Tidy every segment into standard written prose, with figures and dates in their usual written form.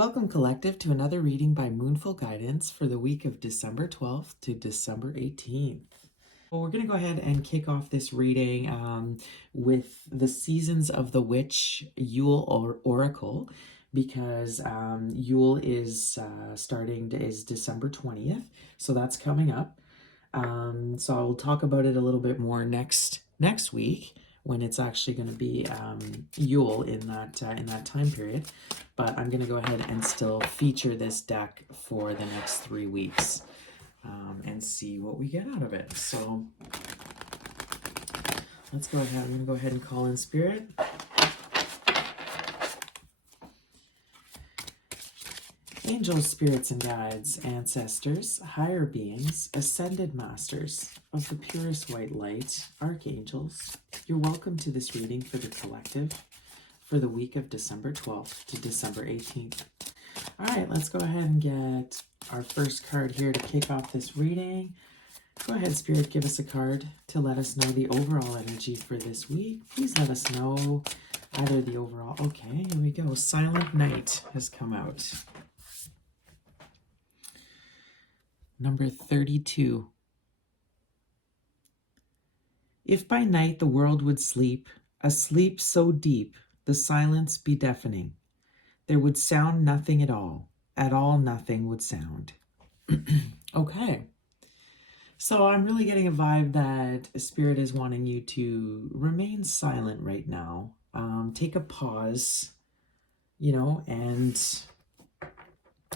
Welcome, Collective, to another reading by Moonful Guidance for the week of December 12th to December 18th. Well, we're going to go ahead and kick off this reading with the Seasons of the Witch Yule Oracle, because Yule is is December 20th, so that's coming up. So I'll talk about it a little bit more next week when it's actually going to be Yule in that time period. But I'm going to go ahead and still feature this deck for the next 3 weeks and see what we get out of it. So let's go ahead. I'm going to go ahead and call in Spirit. Angels, spirits, and guides, ancestors, higher beings, ascended masters of the purest white light, archangels, you're welcome to this reading for the collective for the week of December 12th to December 18th. All right, let's go ahead and get our first card here to kick off this reading. Go ahead, Spirit, give us a card to let us know the overall energy for this week. Please let us know either the overall. Okay, here we go. Silent Night has come out. Number 32. If by night the world would sleep, a sleep so deep, the silence be deafening, there would sound nothing at all nothing would sound. Okay. So I'm really getting a vibe that Spirit is wanting you to remain silent right now. Take a pause, and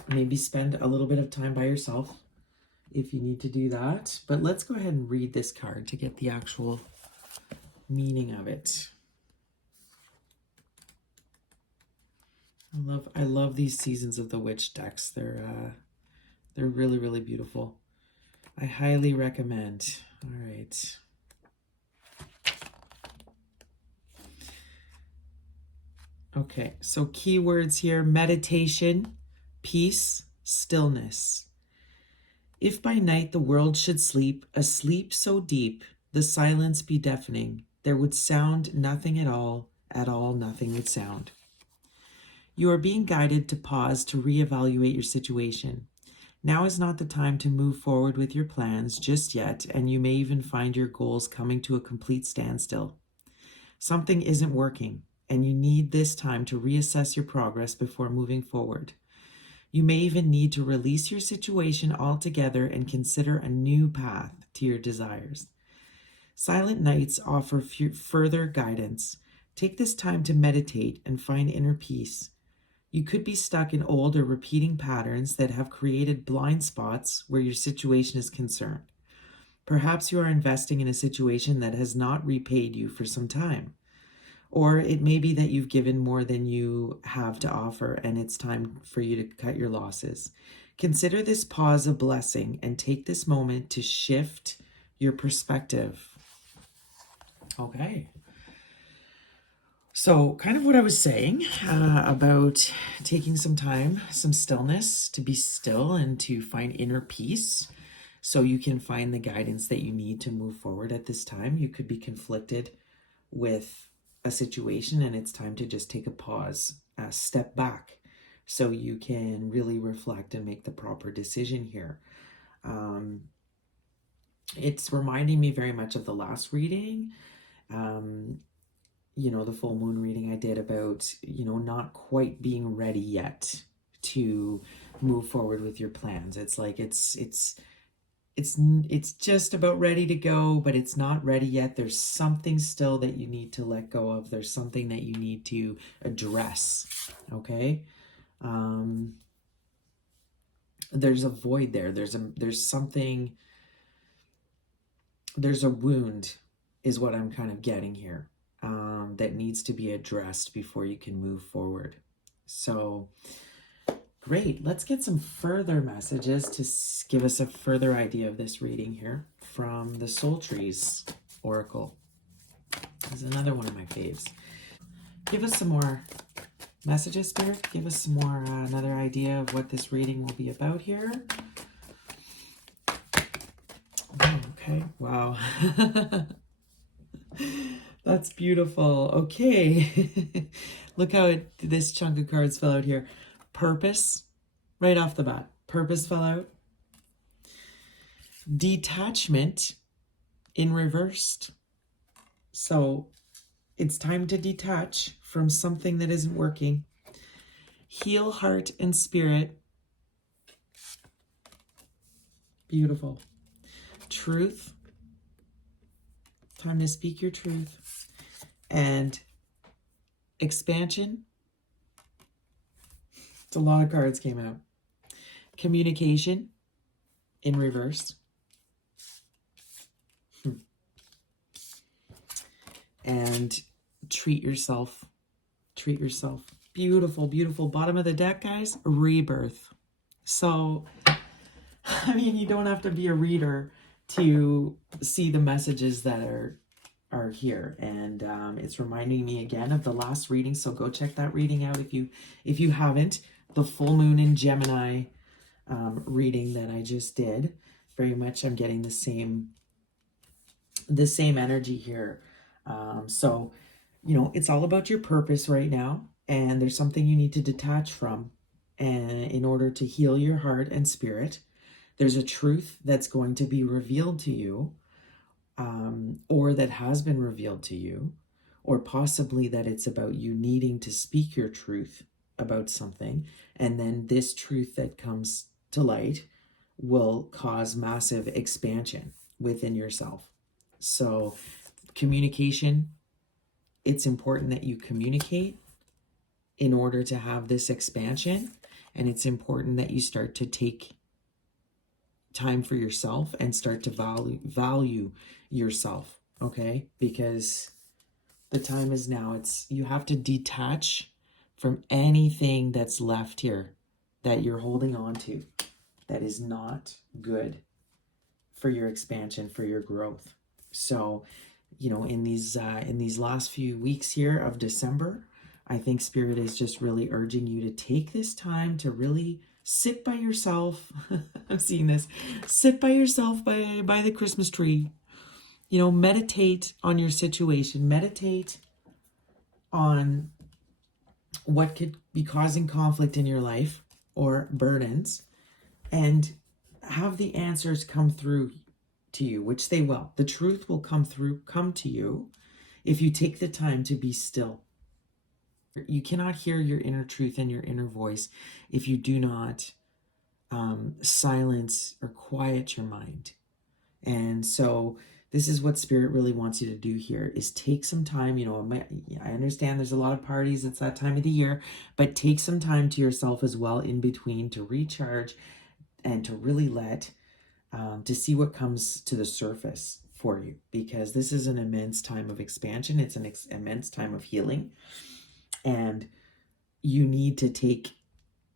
maybe spend a little bit of time by yourself if you need to do that. But let's go ahead and read this card to get the actual meaning of it. I love these Seasons of the Witch decks. They're really, really beautiful. I highly recommend. All right. Okay, so keywords here: meditation, peace, stillness. If by night the world should sleep, a sleep so deep, the silence be deafening, there would sound nothing at all nothing would sound. You are being guided to pause to reevaluate your situation. Now is not the time to move forward with your plans just yet, and you may even find your goals coming to a complete standstill. Something isn't working, and you need this time to reassess your progress before moving forward. You may even need to release your situation altogether and consider a new path to your desires. Silent nights offer further guidance. Take this time to meditate and find inner peace. You could be stuck in old or repeating patterns that have created blind spots where your situation is concerned. Perhaps you are investing in a situation that has not repaid you for some time. Or it may be that you've given more than you have to offer and it's time for you to cut your losses. Consider this pause a blessing and take this moment to shift your perspective. Okay. So kind of what I was saying about taking some time, some stillness, to be still and to find inner peace so you can find the guidance that you need to move forward at this time. You could be conflicted with a situation and it's time to just take a pause, step back so you can really reflect and make the proper decision here. It's reminding me very much of the last reading. The full moon reading I did about, not quite being ready yet to move forward with your plans. It's like it's just about ready to go, but it's not ready yet. There's something still that you need to let go of. There's something that you need to address. Okay. There's a void there. There's a wound is what I'm kind of getting here. That needs to be addressed before you can move forward. So great. Let's get some further messages to give us a further idea of this reading here from the Soul Trees Oracle. This is another one of my faves. Give us some more messages, Spirit. Give us some more, another idea of what this reading will be about here. Oh, okay. Wow. That's beautiful. Okay. Look how this chunk of cards fell out here. Purpose, right off the bat. Purpose fell out. Detachment in reversed. So it's time to detach from something that isn't working. Heal heart and spirit. Beautiful. Truth. Time to speak your truth. And expansion. It's a lot of cards came out. Communication in reverse. And treat yourself. Treat yourself. Beautiful, beautiful. Bottom of the deck, guys, rebirth. So, I mean, you don't have to be a reader to see the messages that are here, and it's reminding me again of the last reading. So go check that reading out if you haven't. The full moon in Gemini reading that I just did. Very much, I'm getting the same energy here. So, you know, it's all about your purpose right now, and there's something you need to detach from, and in order to heal your heart and spirit. There's a truth that's going to be revealed to you, or that has been revealed to you, or possibly that it's about you needing to speak your truth about something, and then this truth that comes to light will cause massive expansion within yourself. So communication, it's important that you communicate in order to have this expansion, and it's important that you start to take time for yourself and start to value yourself, okay? Because the time is now. You have to detach from anything that's left here that you're holding on to that is not good for your expansion, for your growth. So, you know, in these last few weeks here of December, I think Spirit is just really urging you to take this time to really sit by yourself. I'm seeing this. Sit by yourself by the Christmas tree. You know, meditate on your situation. Meditate on what could be causing conflict in your life or burdens, and have the answers come through to you, which they will. The truth will come to you if you take the time to be still. You cannot hear your inner truth and your inner voice if you do not silence or quiet your mind. And so this is what Spirit really wants you to do here, is take some time. You know, I understand there's a lot of parties, it's that time of the year, but take some time to yourself as well in between to recharge and to really to see what comes to the surface for you, because this is an immense time of expansion. It's an immense time of healing, and you need to take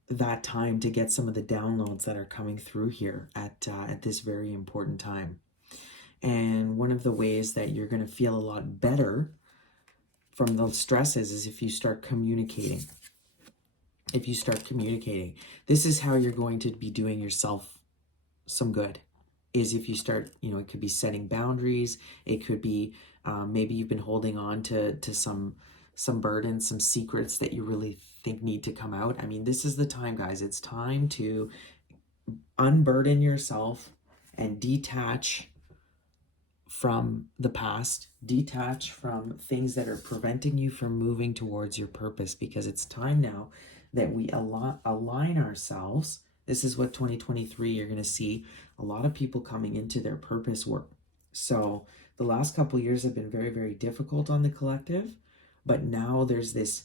that time to get some of the downloads that are coming through here at this very important time. And one of the ways that you're going to feel a lot better from those stresses is if you start communicating. If you start communicating, this is how you're going to be doing yourself some good, is if you start, you know, it could be setting boundaries. It could be maybe you've been holding on to some burdens, some secrets that you really think need to come out. I mean, this is the time, guys. It's time to unburden yourself and detach from the past, detach from things that are preventing you from moving towards your purpose, because it's time now that we align ourselves. This is what 2023, you're going to see a lot of people coming into their purpose work. So the last couple of years have been very, very difficult on the collective, but now there's this,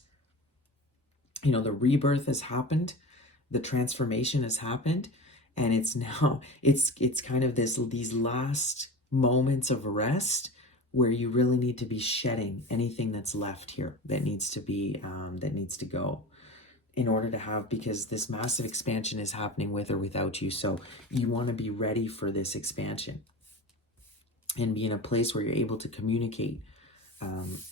you know, the rebirth has happened, the transformation has happened, and it's now, it's kind of these last moments of rest where you really need to be shedding anything that's left here that needs to be, that needs to go, in order to have, because this massive expansion is happening with or without you. So you want to be ready for this expansion and be in a place where you're able to communicate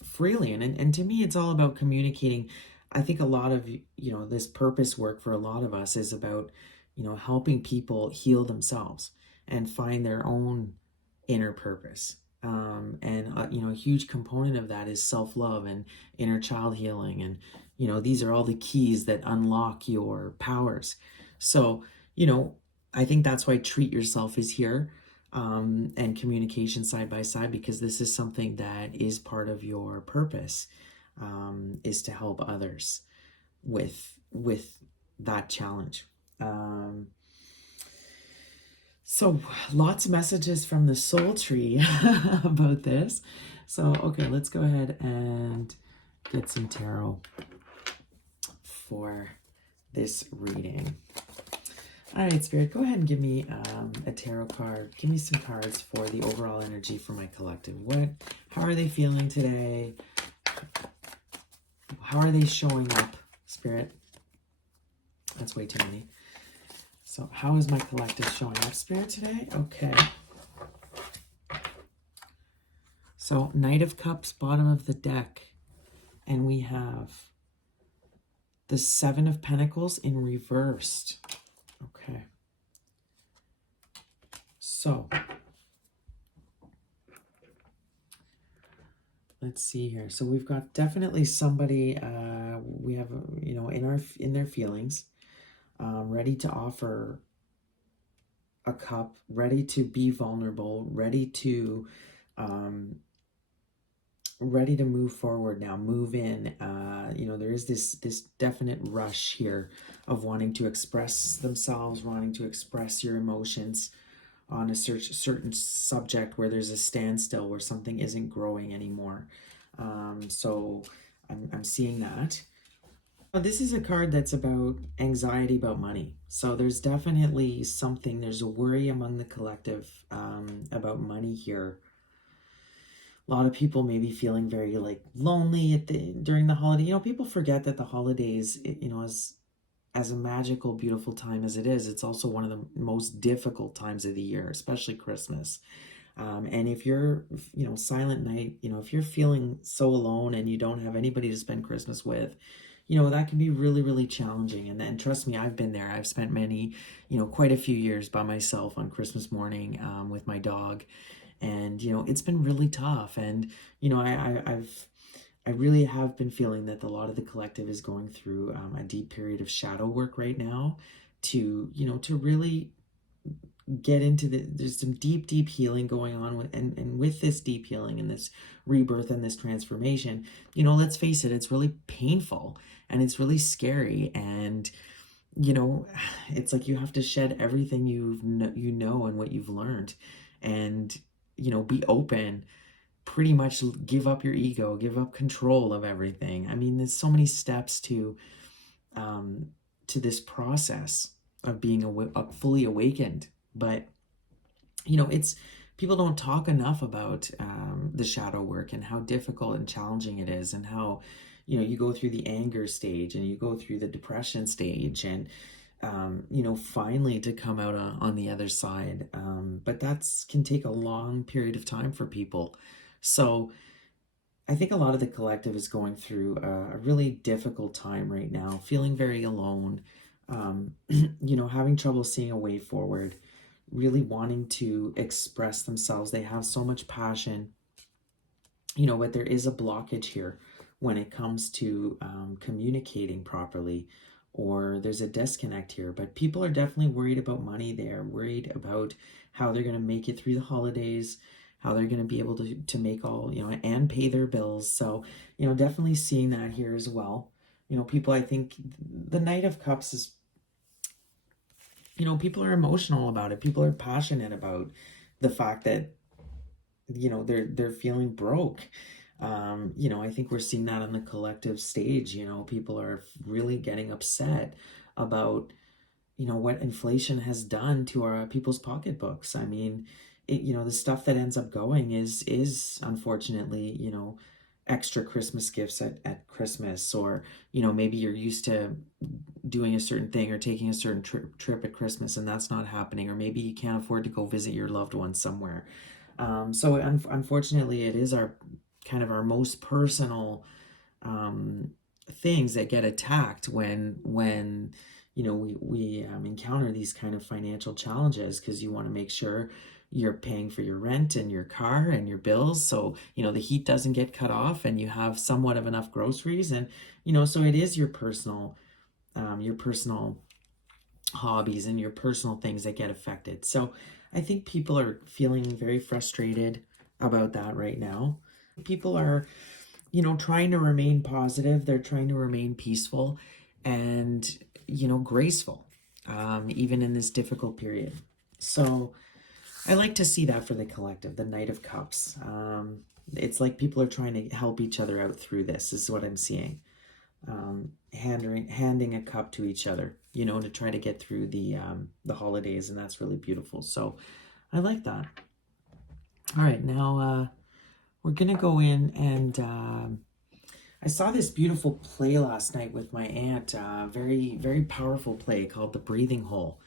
freely. And to me, it's all about communicating. I think a lot of, you know, this purpose work for a lot of us is about, you know, helping people heal themselves and find their own inner purpose. You know, a huge component of that is self-love and inner child healing, and, these are all the keys that unlock your powers. So, I think that's why treat yourself is here, and communication side by side, because this is something that is part of your purpose, is to help others with that challenge. So lots of messages from the soul tree about this. So, okay, let's go ahead and get some tarot for this reading. All right, Spirit, go ahead and give me a tarot card. Give me some cards for the overall energy for my collective. How are they feeling today? How are they showing up, Spirit? That's way too many. So how is my collective showing up, Spirit, today? Okay. So Knight of Cups, bottom of the deck. And we have the Seven of Pentacles in reversed. Okay. So let's see here. So we've got definitely somebody we have, in their feelings, ready to offer a cup, ready to be vulnerable, ready to move forward now, move in. There is this definite rush here of wanting to express themselves, wanting to express your emotions on a certain subject where there's a standstill, where something isn't growing anymore. So I'm seeing that. This is a card that's about anxiety about money. So there's definitely there's a worry among the collective about money here. A lot of people may be feeling very lonely during the holiday. People forget that the holidays, as a magical, beautiful time as it is, it's also one of the most difficult times of the year, especially Christmas. And if you're, silent night, if you're feeling so alone and you don't have anybody to spend Christmas with, that can be really, really challenging. And then trust me, I've been there. I've spent quite a few years by myself on Christmas morning with my dog. And, it's been really tough. And, I really have been feeling that a lot of the collective is going through a deep period of shadow work right now to really get into there's some deep, deep healing going on and with this deep healing and this rebirth and this transformation, let's face it, it's really painful and it's really scary. And, it's like you have to shed everything and what you've learned and, be open, pretty much give up your ego, give up control of everything. I mean, there's so many steps to this process of being fully awakened. But, it's people don't talk enough about the shadow work and how difficult and challenging it is, and how, you go through the anger stage and you go through the depression stage and, finally to come out on the other side. But can take a long period of time for people. So I think a lot of the collective is going through a really difficult time right now, feeling very alone, having trouble seeing a way forward, really wanting to express themselves. They have so much passion, but there is a blockage here when it comes to communicating properly, or there's a disconnect here. But people are definitely worried about money. They're worried about how they're going to make it through the holidays, how they're going to be able to make all, and pay their bills. So, definitely seeing that here as well. People, I think the Knight of Cups is, people are emotional about it. People are passionate about the fact that, they're feeling broke. I think we're seeing that on the collective stage. People are really getting upset about, what inflation has done to our people's pocketbooks. I mean, the stuff that ends up going is unfortunately, extra Christmas gifts at Christmas, or, maybe you're used to doing a certain thing or taking a certain trip at Christmas and that's not happening, or maybe you can't afford to go visit your loved ones somewhere. So unfortunately, it is our most personal things that get attacked when we encounter these kind of financial challenges, because you want to make sure you're paying for your rent and your car and your bills, so the heat doesn't get cut off, and you have somewhat of enough groceries, and so it is your personal hobbies and your personal things that get affected. So I think people are feeling very frustrated about that right now. People are trying to remain positive. They're trying to remain peaceful and graceful, even in this difficult period. So I like to see that for the collective, the Knight of Cups. It's like people are trying to help each other out through this, is what I'm seeing. Handing a cup to each other, to try to get through the holidays, and that's really beautiful. So I like that. All right, now we're gonna go in and I saw this beautiful play last night with my aunt. Very, very powerful play called The Breathing Hole.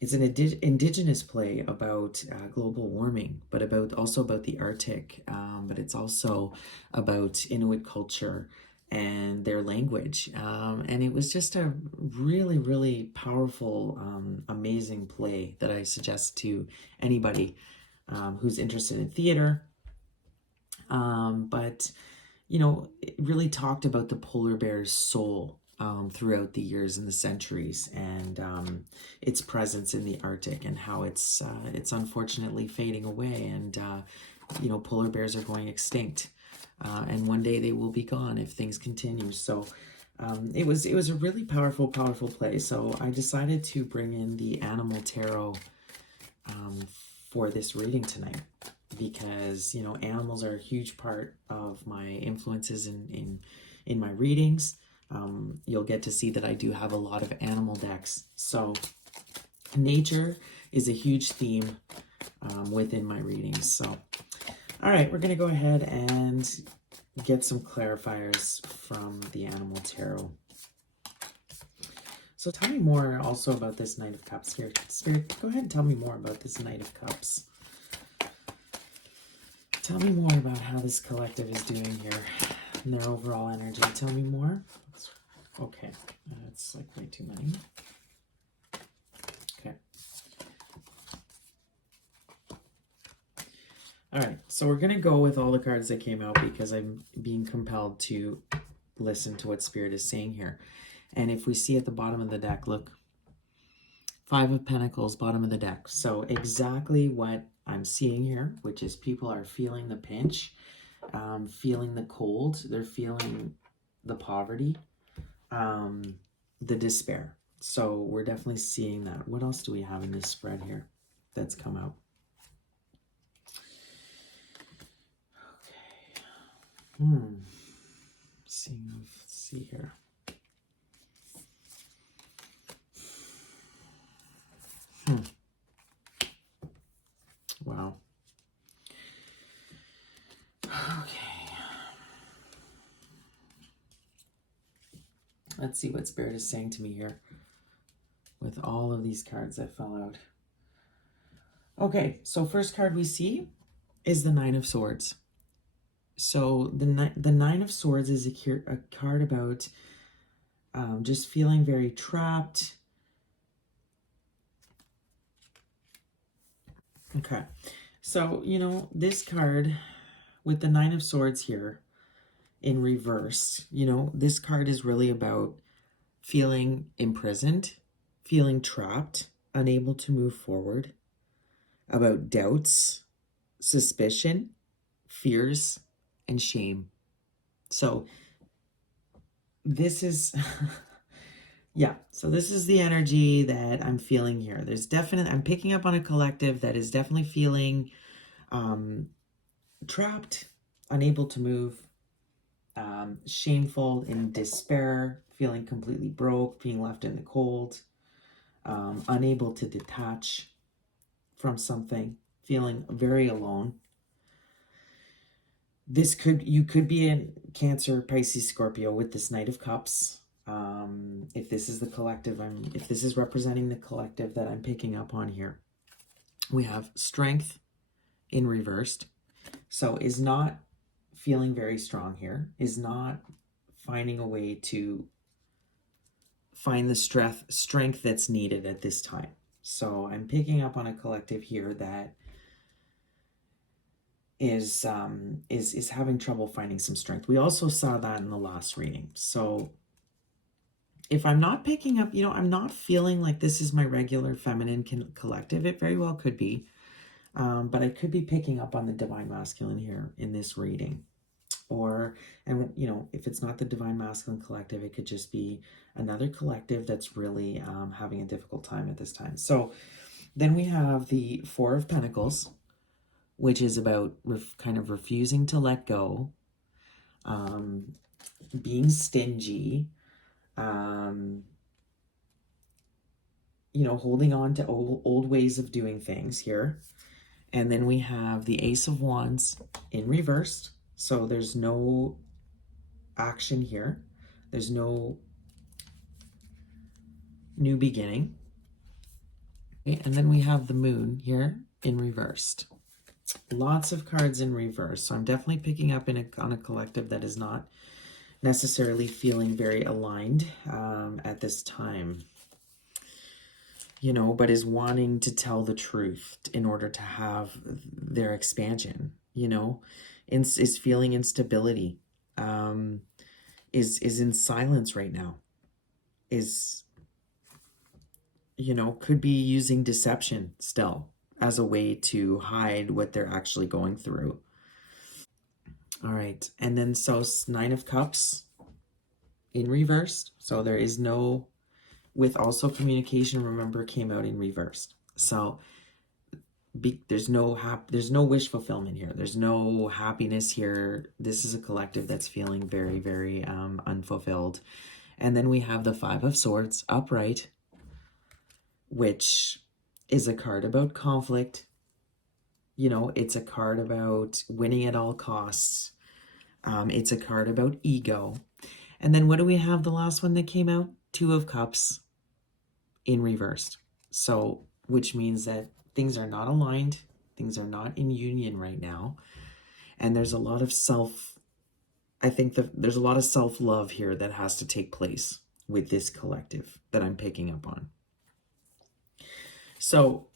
It's an indigenous play about global warming, but also about the Arctic. But it's also about Inuit culture and their language. And it was just a really, really powerful, amazing play that I suggest to anybody who's interested in theater. But it really talked about the polar bear's soul throughout the years and the centuries, and its presence in the Arctic, and how it's unfortunately fading away, and polar bears are going extinct, and one day they will be gone if things continue. So it was a really powerful play. So I decided to bring in the Animal Tarot for this reading tonight, because animals are a huge part of my influences in my readings. You'll get to see that I do have a lot of animal decks. So nature is a huge theme within my readings. So all right, we're gonna go ahead and get some clarifiers from the Animal Tarot. So tell me more also about this Knight of Cups here. Spirit, go ahead and tell me more about this Knight of Cups. Tell me more about how this collective is doing here and their overall energy. Tell me more. Okay, that's like way too many. Okay. All right, so we're going to go with all the cards that came out because I'm being compelled to listen to what Spirit is saying here. And if we see at the bottom of the deck, look, 5 of Pentacles, bottom of the deck. So exactly what I'm seeing here, which is people are feeling the pinch, feeling the cold, they're feeling the poverty, the despair. So we're definitely seeing that. What else do we have in this spread here that's come out? Okay. Let's see here. Wow. Okay. Let's see what Spirit is saying to me here with all of these cards that fell out. Okay, so first card we see is the Nine of Swords. So the Nine of Swords is a card about just feeling very trapped. Okay, so this card with the Nine of Swords here in reverse, this card is really about feeling imprisoned, feeling trapped, unable to move forward, about doubts, suspicion, fears, and shame. So this is yeah, so this is the energy that I'm feeling here. I'm picking up on a collective that is definitely feeling trapped, unable to move, shameful, in despair, feeling completely broke, being left in the cold, unable to detach from something, feeling very alone. You could be in Cancer, Pisces, Scorpio with this Knight of Cups. If this is the collective, if this is representing the collective that I'm picking up on here, we have Strength in reversed. So is not feeling very strong here, is not finding a way to find the strength that's needed at this time. So I'm picking up on a collective here that is having trouble finding some strength. We also saw that in the last reading. So if I'm not picking up, I'm not feeling like this is my regular feminine collective. It very well could be, but I could be picking up on the divine masculine here in this reading. Or, and if it's not the divine masculine collective, it could just be another collective that's really having a difficult time at this time. So then we have the Four of Pentacles, which is about kind of refusing to let go, being stingy, holding on to old ways of doing things here. And then we have the Ace of Wands in reversed. So there's no action here. There's no new beginning. Okay, and then we have the Moon here in reversed. Lots of cards in reverse. So I'm definitely picking up on a collective that is not necessarily feeling very aligned at this time. But is wanting to tell the truth in order to have their expansion, is feeling instability, is in silence right now, could be using deception still as a way to hide what they're actually going through. All right, and then so Nine of Cups in reversed. So there is no, with also communication, remember, came out in reversed. So there's no wish fulfillment here. There's no happiness here. This is a collective that's feeling very, very unfulfilled. And then we have the Five of Swords upright, which is a card about conflict. It's a card about winning at all costs. It's a card about ego. And then what do we have? The last one that came out? Two of Cups in reversed. So, which means that things are not aligned. Things are not in union right now. And there's a lot of I think that there's a lot of self-love here that has to take place with this collective that I'm picking up on. So,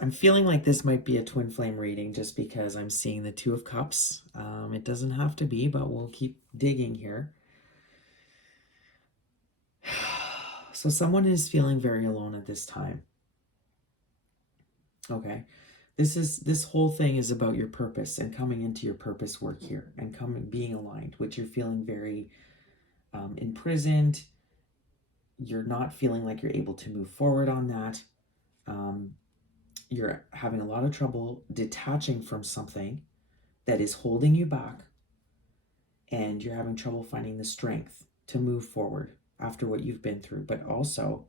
I'm feeling like this might be a twin flame reading just because I'm seeing the Two of Cups. It doesn't have to be, but we'll keep digging here. So someone is feeling very alone at this time. Okay. This whole thing is about your purpose and coming into your purpose work here and being aligned, which you're feeling very imprisoned. You're not feeling like you're able to move forward on that. You're having a lot of trouble detaching from something that is holding you back, and you're having trouble finding the strength to move forward after what you've been through. But also,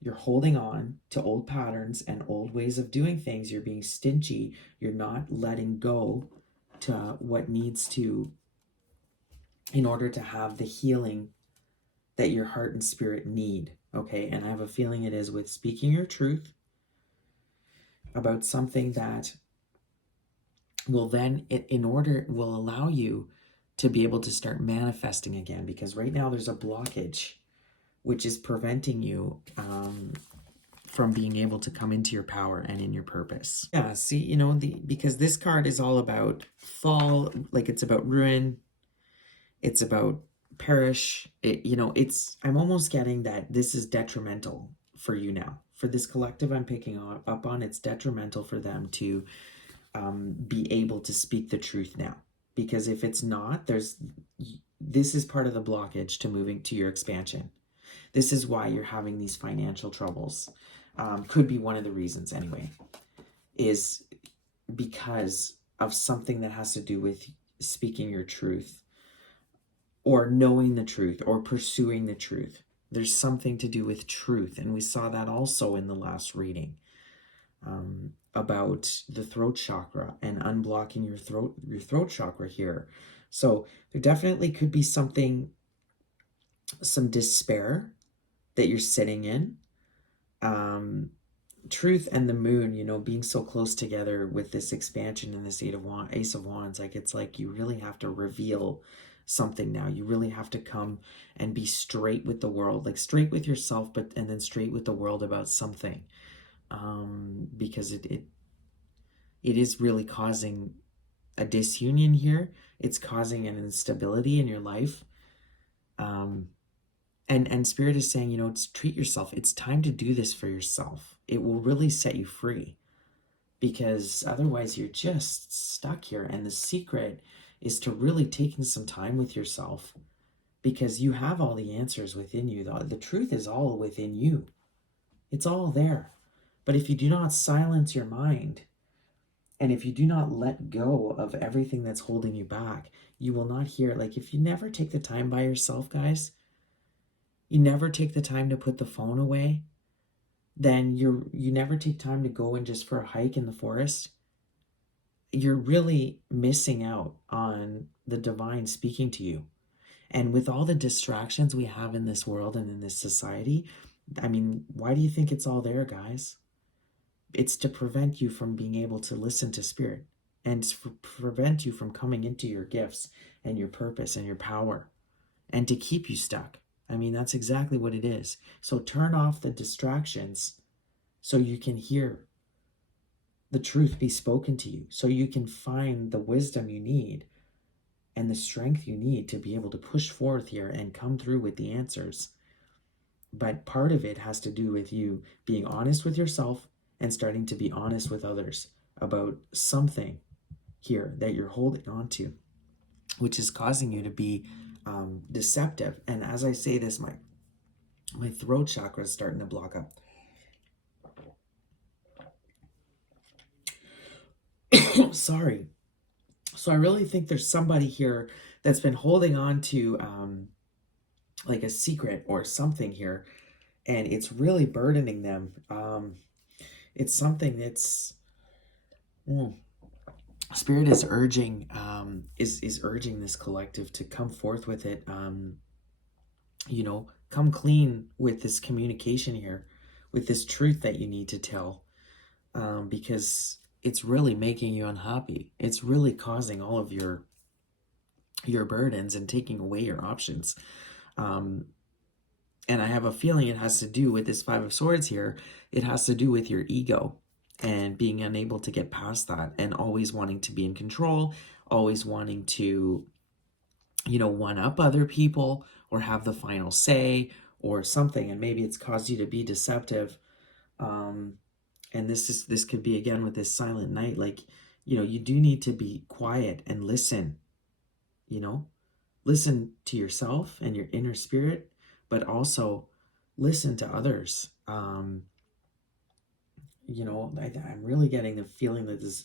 you're holding on to old patterns and old ways of doing things. You're being stingy. You're not letting go to what needs to, in order to have the healing that your heart and spirit need. Okay, and I have a feeling it is with speaking your truth about something that will then, will allow you to be able to start manifesting again, because right now there's a blockage which is preventing you from being able to come into your power and in your purpose. Yeah, see, because this card is all about fall, like it's about ruin, it's about perish. I'm almost getting that this is detrimental for you now. For this collective I'm picking up on, it's detrimental for them to be able to speak the truth now. Because if it's not, this is part of the blockage to moving to your expansion. This is why you're having these financial troubles. Could be one of the reasons anyway, is because of something that has to do with speaking your truth or knowing the truth or pursuing the truth. There's something to do with truth. And we saw that also in the last reading about the throat chakra and unblocking your throat chakra here. So there definitely could be some despair that you're sitting in. Truth and the Moon, being so close together with this expansion and this Ace of Wands, like it's like you really have to reveal something now. You really have to come and be straight with the world, like straight with yourself, and then straight with the world about something, because it is really causing a disunion here. It's causing an instability in your life. And Spirit is saying, treat yourself. It's time to do this for yourself. It will really set you free, because otherwise you're just stuck here. And the secret is to really taking some time with yourself, because you have all the answers within you. The truth is all within you. It's all there. But if you do not silence your mind, and if you do not let go of everything that's holding you back, you will not hear it. Like, if you never take the time by yourself, guys, you never take the time to put the phone away, then you never take time to go and just for a hike in the forest, you're really missing out on the divine speaking to you. And with all the distractions we have in this world and in this society, I mean, why do you think it's all there, guys? It's to prevent you from being able to listen to Spirit, and to prevent you from coming into your gifts and your purpose and your power, and to keep you stuck. I mean, that's exactly what it is. So turn off the distractions so you can hear the truth be spoken to you, so you can find the wisdom you need and the strength you need to be able to push forth here and come through with the answers. But part of it has to do with you being honest with yourself and starting to be honest with others about something here that you're holding on to, which is causing you to be deceptive. And as I say this, my throat chakra is starting to block up. Sorry. So I really think there's somebody here that's been holding on to like a secret or something here, and it's really burdening them. It's something that's Spirit is urging is urging this collective to come forth with it. Come clean with this communication here, with this truth that you need to tell, because it's really making you unhappy. It's really causing all of your burdens and taking away your options. And I have a feeling it has to do with this Five of Swords here. It has to do with your ego and being unable to get past that, and always wanting to be in control, always wanting to, one up other people or have the final say or something. And maybe it's caused you to be deceptive. And this could be again with this silent night. Like, you do need to be quiet and listen, listen to yourself and your inner spirit, but also listen to others. I'm really getting the feeling that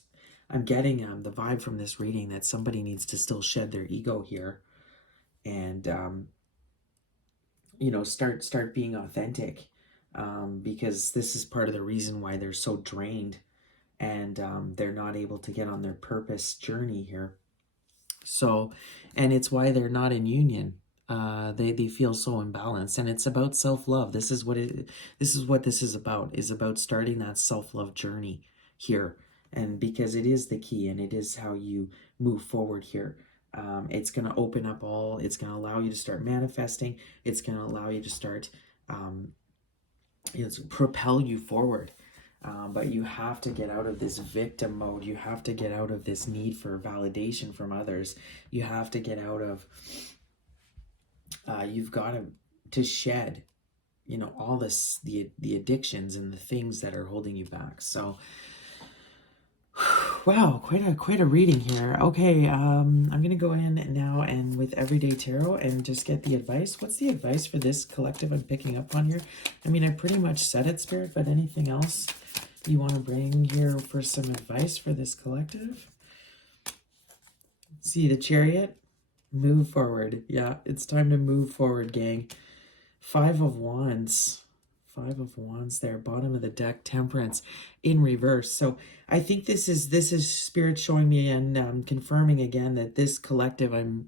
I'm getting the vibe from this reading that somebody needs to still shed their ego here, and start being authentic, because this is part of the reason why they're so drained, and they're not able to get on their purpose journey here. So, and it's why they're not in union. They feel so imbalanced, and it's about self-love. This is what this is about starting that self-love journey here. And because it is the key, and it is how you move forward here. It's going to open up it's going to allow you to start manifesting. It's going to allow you to start, propel you forward. But you have to get out of this victim mode. You have to get out of this need for validation from others. You have to get out of, you've got to shed, all this, the addictions and the things that are holding you back. So, wow, quite a reading here. Okay, I'm going to go in now and with Everyday Tarot and just get the advice. What's the advice for this collective I'm picking up on here? I mean, I pretty much said it, Spirit, but anything else you want to bring here for some advice for this collective? See the Chariot? Move forward. Yeah, it's time to move forward, gang. Five of Wands there, bottom of the deck, Temperance in reverse. So I think this is Spirit showing me and confirming again that this collective I'm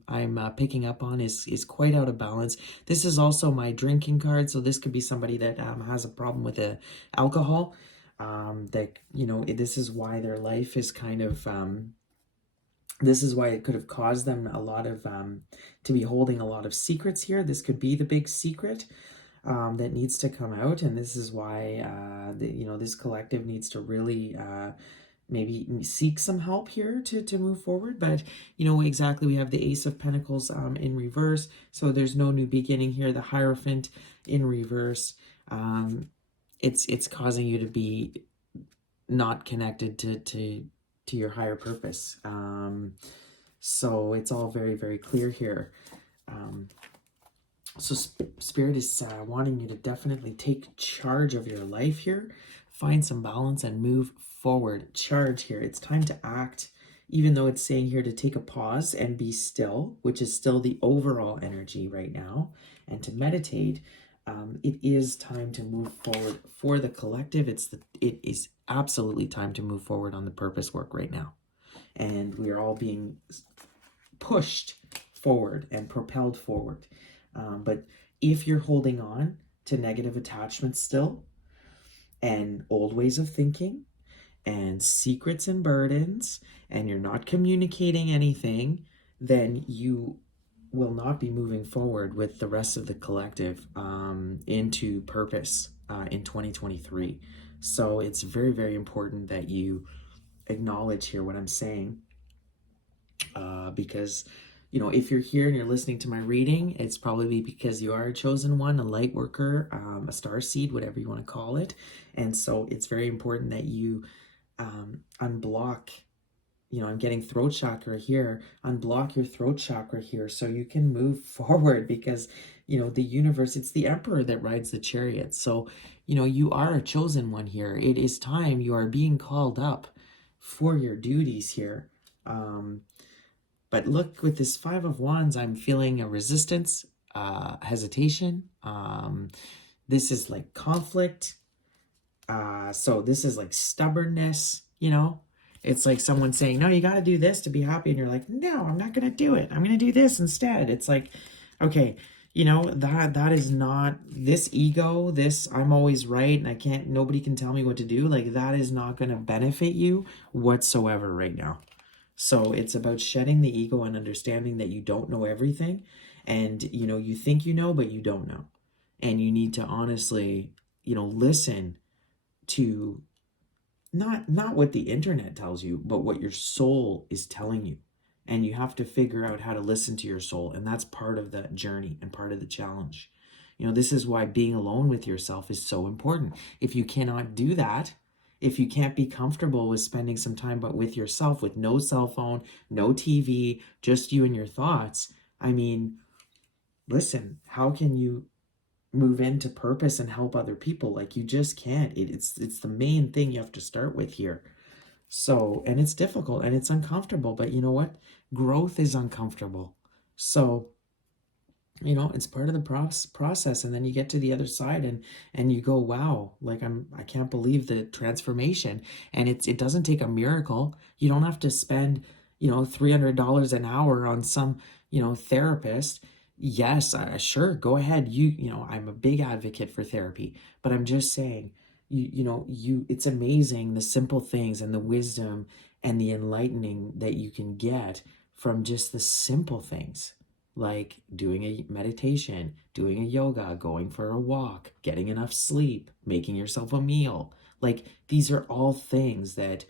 picking up on is quite out of balance. This is also my drinking card, so this could be somebody that has a problem with alcohol. That this is why their life is kind of This is why it could have caused them a lot of to be holding a lot of secrets here. This could be the big secret that needs to come out, and this is why this collective needs to really maybe seek some help here to move forward. But exactly, we have the Ace of Pentacles in reverse, so there's no new beginning here. The Hierophant in reverse, it's causing you to be not connected to your higher purpose. So it's all very, very clear here. So Spirit is wanting you to definitely take charge of your life here, find some balance and move forward. Charge here. It's time to act, even though it's saying here to take a pause and be still, which is still the overall energy right now, and to meditate. It is time to move forward for the collective. It is absolutely time to move forward on the purpose work right now. And we are all being pushed forward and propelled forward. But if you're holding on to negative attachments still, and old ways of thinking, and secrets and burdens, and you're not communicating anything, then you will not be moving forward with the rest of the collective into purpose in 2023. So it's very, very important that you acknowledge here what I'm saying, because if you're here and you're listening to my reading, it's probably because you are a chosen one, a light worker, a star seed, whatever you want to call it. And so it's very important that you unblock, I'm getting throat chakra here, unblock your throat chakra here so you can move forward, because the universe, it's the emperor that rides the chariot. So you are a chosen one here. It is time. You are being called up for your duties here. But look, with this Five of Wands, I'm feeling a resistance, hesitation. This is like conflict. So this is like stubbornness, It's like someone saying, no, you got to do this to be happy. And you're like, no, I'm not going to do it. I'm going to do this instead. It's like, okay, that is not this ego, this I'm always right and nobody can tell me what to do. Like, that is not going to benefit you whatsoever right now. So it's about shedding the ego and understanding that you don't know everything. And, you think you know, but you don't know. And you need to honestly, listen to not what the internet tells you, but what your soul is telling you. And you have to figure out how to listen to your soul. And that's part of the journey and part of the challenge. This is why being alone with yourself is so important. If you cannot do that, if you can't be comfortable with spending some time but with yourself, with no cell phone, no TV, just you and your thoughts, listen, how can you move into purpose and help other people? Like, you just can't. It's the main thing you have to start with here. So, and it's difficult and it's uncomfortable, but you know what? Growth is uncomfortable. So, it's part of the process, and then you get to the other side and you go, wow, like I can't believe the transformation. And it doesn't take a miracle. You don't have to spend $300 an hour on some therapist. Yes, sure, go ahead. I'm a big advocate for therapy, but I'm just saying, it's amazing the simple things and the wisdom and the enlightening that you can get from just the simple things, like doing a meditation, doing a yoga, going for a walk, getting enough sleep, making yourself a meal. Like, these are all things that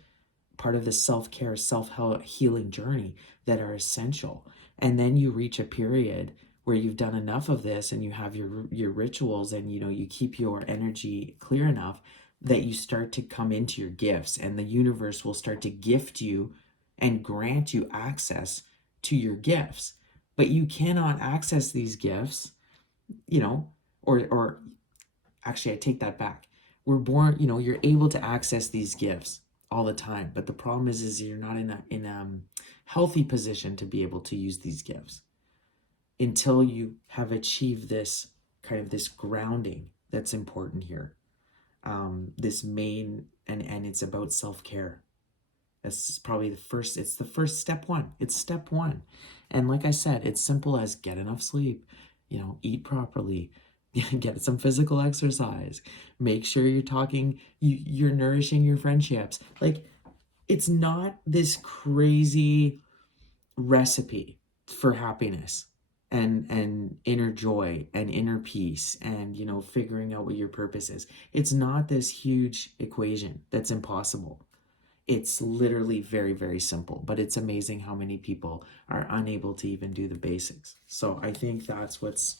part of the self-care, self-healing journey that are essential. And then you reach a period where you've done enough of this and you have your rituals, and you keep your energy clear enough that you start to come into your gifts, and the universe will start to gift you and grant you access to your gifts. But you cannot access these gifts, or actually, I take that back. We're born, you're able to access these gifts all the time. But the problem is you're not in a healthy position to be able to use these gifts until you have achieved this kind of this grounding that's important here. This main, and it's about self-care. That's probably it's the first step one. It's step one. And like I said, it's simple as get enough sleep, eat properly, get some physical exercise, make sure you're nourishing your friendships. Like, it's not this crazy, recipe for happiness and inner joy and inner peace and, you know, figuring out what your purpose is. It's not this huge equation that's impossible. It's literally very, very simple, but it's amazing how many people are unable to even do the basics. So I think that's what's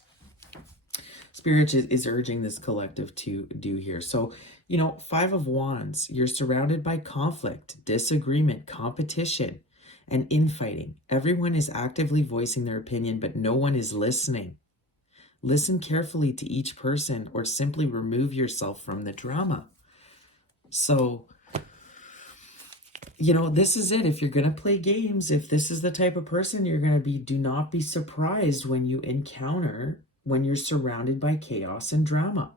Spirit is urging this collective to do here. So, you know, Five of Wands, you're surrounded by conflict, disagreement, competition, and infighting. Everyone is actively voicing their opinion, but no one is listening. Listen carefully to each person or simply remove yourself from the drama. So, you know, this is it. If you're going to play games, if this is the type of person you're going to be, do not be surprised when you're surrounded by chaos and drama.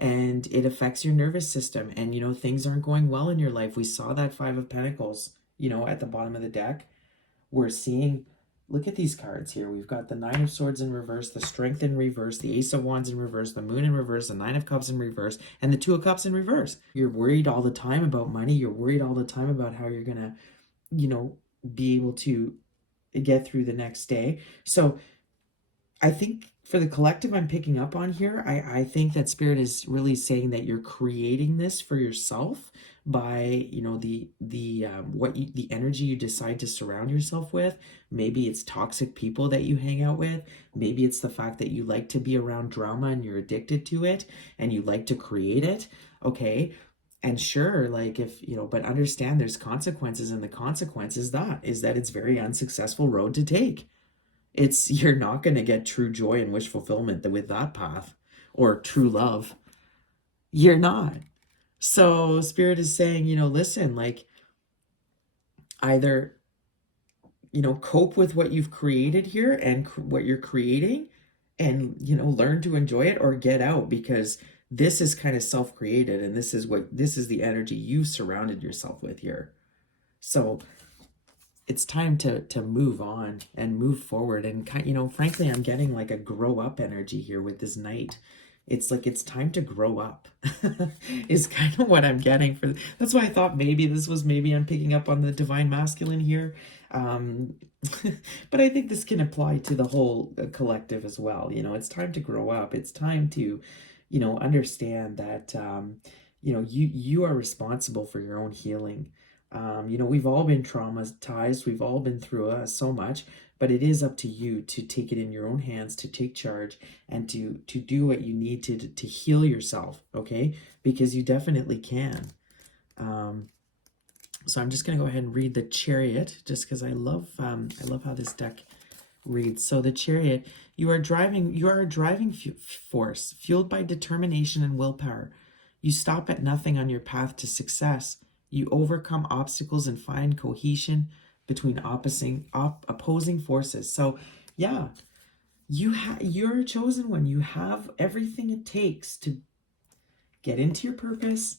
And it affects your nervous system. And, you know, things aren't going well in your life. We saw that Five of Pentacles, you know, at the bottom of the deck. We're seeing, look at these cards here. We've got the Nine of Swords in reverse, the Strength in reverse, the Ace of Wands in reverse, the Moon in reverse, the Nine of Cups in reverse, and the Two of Cups in reverse. You're worried all the time about money. You're worried all the time about how you're going to, you know, be able to get through the next day. So I think for the collective I'm picking up on here, I think that Spirit is really saying that you're creating this for yourself by, you know, the energy you decide to surround yourself with. Maybe it's toxic people that you hang out with. Maybe it's the fact that you like to be around drama and you're addicted to it and you like to create it. Okay. And sure, like, if, you know, but understand there's consequences, and the consequences is that it's very unsuccessful road to take. You're not going to get true joy and wish fulfillment with that path, or true love. You're not. So Spirit is saying, you know, listen, like, either, you know, cope with what you've created here and what you're creating, and, you know, learn to enjoy it, or get out, because this is kind of self-created, and this is the energy you surrounded yourself with here. So it's time to move on and move forward. And, you know, frankly, I'm getting like a grow up energy here with this Knight. It's like it's time to grow up is kind of what I'm getting. That's why I thought maybe I'm picking up on the divine masculine here. um but I think this can apply to the whole collective as well. You know, it's time to grow up. It's time to, you know, understand that you know, you are responsible for your own healing. You know, we've all been traumatized. We've all been through so much, but it is up to you to take it in your own hands, to take charge, and to do what you need to heal yourself. Okay, because you definitely can. So I'm just gonna go ahead and read the Chariot, just because I love how this deck reads. So the Chariot, you are a driving force fueled by determination and willpower. You stop at nothing on your path to success. You overcome obstacles and find cohesion between opposing forces. So, yeah, you're a chosen one. You have everything it takes to get into your purpose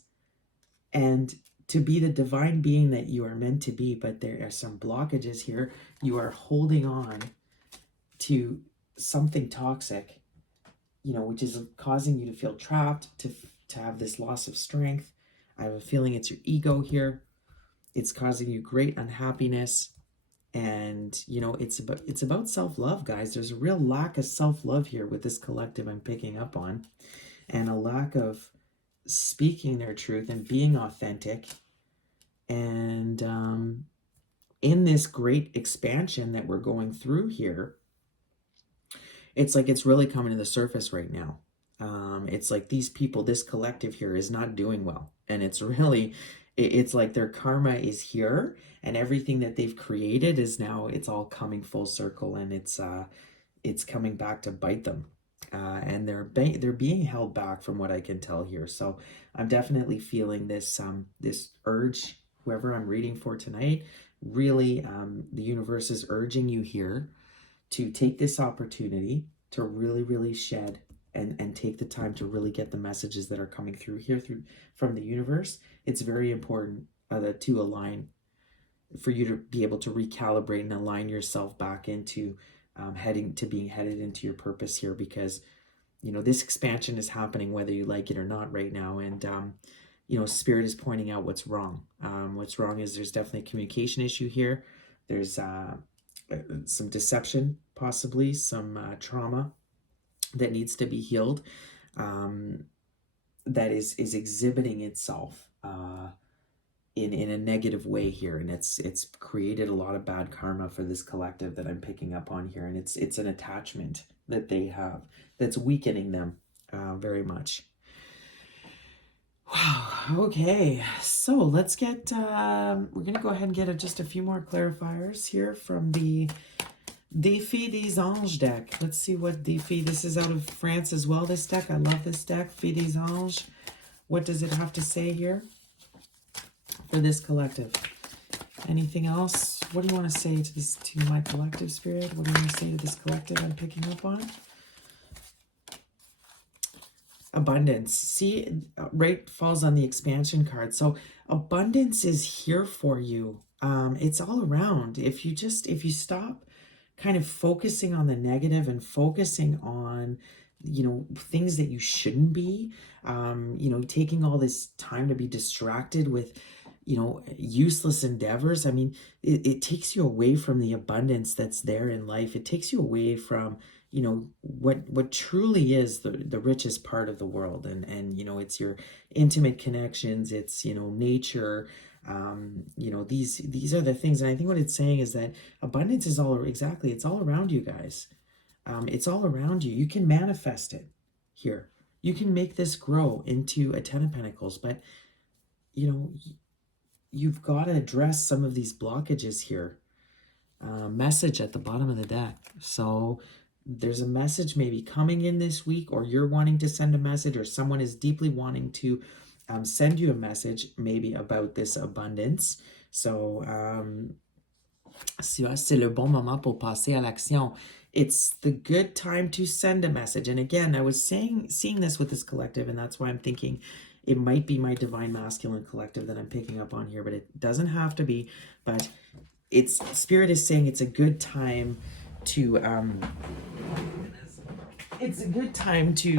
and to be the divine being that you are meant to be. But there are some blockages here. You are holding on to something toxic, you know, which is causing you to feel trapped, to have this loss of strength. I have a feeling it's your ego here. It's causing you great unhappiness. And, you know, it's about self-love, guys. There's a real lack of self-love here with this collective I'm picking up on, and a lack of speaking their truth and being authentic. And in this great expansion that we're going through here, it's like it's really coming to the surface right now. It's like these people, this collective here is not doing well. And it's really, it's like their karma is here, and everything that they've created is now, it's all coming full circle, and it's coming back to bite them. And they're being held back from what I can tell here. So I'm definitely feeling this urge, whoever I'm reading for tonight, really, the universe is urging you here to take this opportunity to really, really shed and take the time to really get the messages that are coming through here from the universe. It's very important to align, for you to be able to recalibrate and align yourself back into being headed into your purpose here, because, you know, this expansion is happening whether you like it or not right now. And you know, Spirit is pointing out what's wrong. What's wrong is there's definitely a communication issue here. There's some deception, possibly some trauma that needs to be healed, that is exhibiting itself in a negative way here, and it's created a lot of bad karma for this collective that I'm picking up on here, and it's an attachment that they have that's weakening them very much. Wow. Okay, so let's get we're gonna go ahead and get just a few more clarifiers here from the Défi des Anges deck. Let's see what Défi, this is out of France as well, this deck. I love this deck, Fée des Anges. What does it have to say here for this collective? Anything else? What do you want to say to my collective, Spirit? What do you want to say to this collective I'm picking up on? Abundance. See, right falls on the expansion card. So abundance is here for you. It's all around. If you stop kind of focusing on the negative and focusing on, things that you shouldn't be, taking all this time to be distracted with, useless endeavors. I mean, it takes you away from the abundance that's there in life. It takes you away from, what truly is the richest part of the world. And it's your intimate connections. It's, nature. These are the things. And I think what it's saying is that abundance is it's all around you guys. It's all around you. You can manifest it here. You can make this grow into a 10 of Pentacles, but you've got to address some of these blockages here. Message at the bottom of the deck. So there's a message maybe coming in this week, or you're wanting to send a message, or someone is deeply wanting to send you a message maybe about this abundance. So, c'est le bon moment pour passer à l'action. It's the good time to send a message. And again, I was seeing this with this collective, and that's why I'm thinking it might be my divine masculine collective that I'm picking up on here, but it doesn't have to be. But Spirit is saying it's a good time to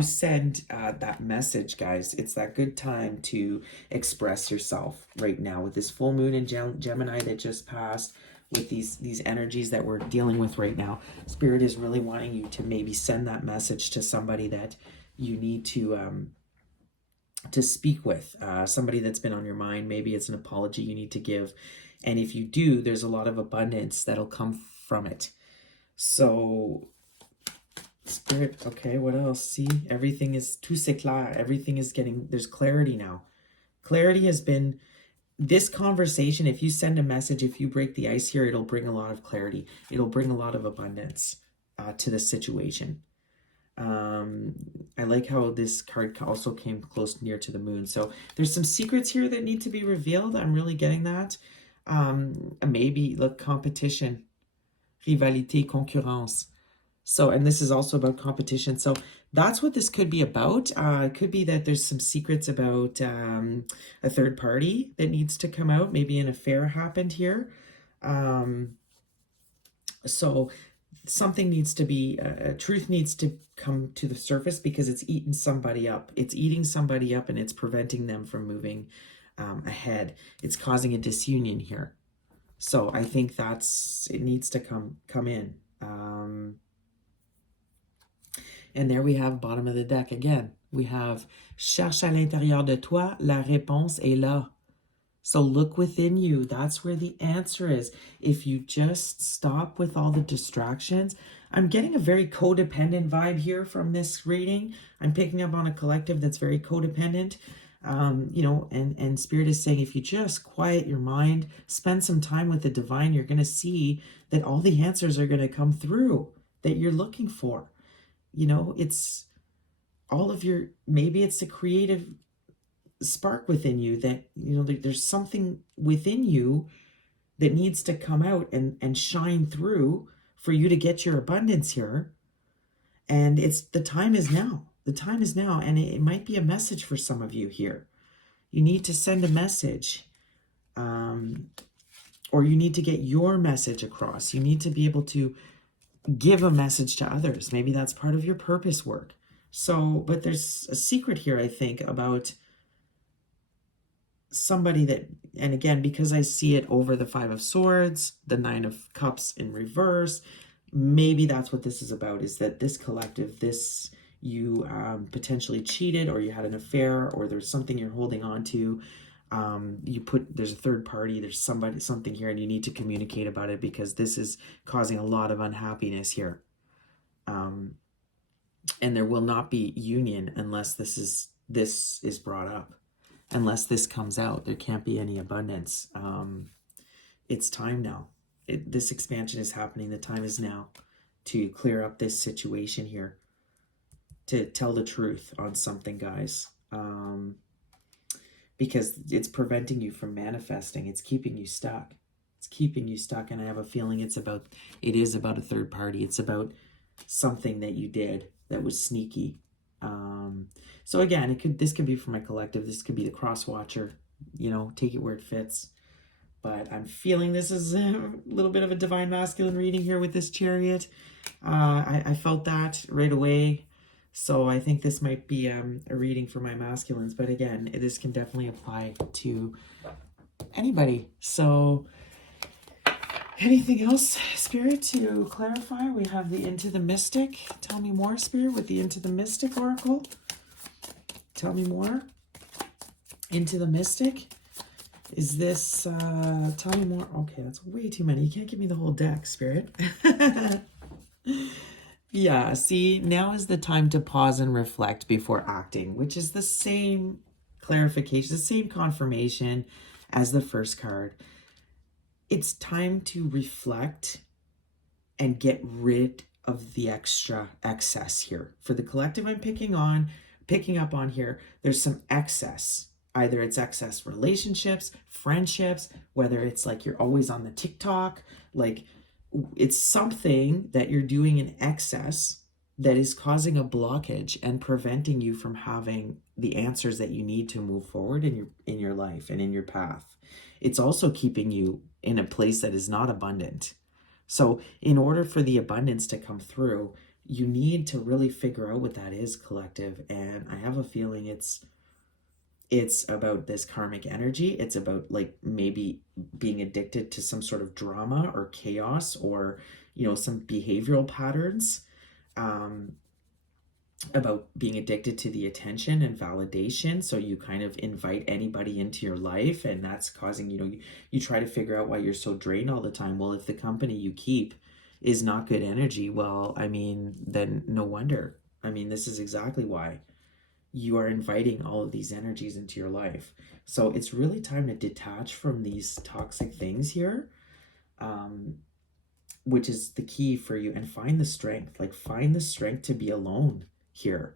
send that message, guys. It's that good time to express yourself right now with this full moon in Gemini that just passed, with these energies that we're dealing with right now. Spirit is really wanting you to maybe send that message to somebody that you need to speak with, somebody that's been on your mind. Maybe it's an apology you need to give. And if you do, there's a lot of abundance that'll come from it. So, Spirit, okay, what else? See, everything is tout c'est clair. Everything is there's clarity now. Clarity has been, this conversation, if you send a message, if you break the ice here, it'll bring a lot of clarity. It'll bring a lot of abundance to the situation. I like how this card also came close near to the moon. So there's some secrets here that need to be revealed. I'm really getting that. Maybe look, competition, rivalité, concurrence. So, and this is also about competition. So that's what this could be about. It could be that there's some secrets about a third party that needs to come out. Maybe an affair happened here. So something needs to be, truth needs to come to the surface, because it's eating somebody up. It's eating somebody up, and it's preventing them from moving ahead. It's causing a disunion here. So I think it needs to come in. And there we have bottom of the deck again. We have cherche à l'intérieur de toi, la réponse est là. So look within you. That's where the answer is. If you just stop with all the distractions. I'm getting a very codependent vibe here from this reading. I'm picking up on a collective that's very codependent. And Spirit is saying, if you just quiet your mind, spend some time with the divine, you're going to see that all the answers are going to come through that you're looking for. It's all of maybe it's a creative spark within you that, there's something within you that needs to come out and shine through for you to get your abundance here. And the time is now. The time is now. And it might be a message for some of you here. You need to send a message, or you need to get your message across. You need to be able to give a message to others. Maybe that's part of your purpose work. So, but there's a secret here, I think, about somebody that and again, because I see it over the Five of Swords, the Nine of Cups in reverse, maybe that's what this is about, is that this collective, this, you potentially cheated, or you had an affair, or there's something you're holding on to. There's a third party, there's something here, and you need to communicate about it, because this is causing a lot of unhappiness here. And there will not be union unless this is brought up. Unless this comes out, there can't be any abundance. It's time now. This expansion is happening. The time is now to clear up this situation here, to tell the truth on something, guys. Because it's preventing you from manifesting. It's keeping you stuck. It's keeping you stuck. And I have a feeling it is about a third party. It's about something that you did that was sneaky. So again, this could be for my collective. This could be the cross watcher, take it where it fits. But I'm feeling this is a little bit of a divine masculine reading here with this Chariot. I felt that right away. So I think this might be a reading for my masculines. But again, this can definitely apply to anybody. So anything else, Spirit, to clarify? We have the Into the Mystic. Tell me more, Spirit, with the Into the Mystic Oracle. Tell me more. Into the Mystic. Is this, tell me more. Okay, that's way too many. You can't give me the whole deck, Spirit. Yeah, see, now is the time to pause and reflect before acting, which is the same clarification, the same confirmation as the first card. It's time to reflect and get rid of the excess here. For the collective I'm picking up on here, there's some excess. Either it's excess relationships, friendships, whether it's like you're always on the TikTok, like it's something that you're doing in excess that is causing a blockage and preventing you from having the answers that you need to move forward in your life and in your path. It's also keeping you in a place that is not abundant. So in order for the abundance to come through, you need to really figure out what that is, collective. And I have a feeling it's about this karmic energy. It's about like maybe being addicted to some sort of drama or chaos, or some behavioral patterns, about being addicted to the attention and validation. So you kind of invite anybody into your life, and that's causing, you try to figure out why you're so drained all the time. Well, if the company you keep is not good energy, well, then no wonder. This is exactly why you are inviting all of these energies into your life. So it's really time to detach from these toxic things here, which is the key for you, and find the strength. Find the strength to be alone here.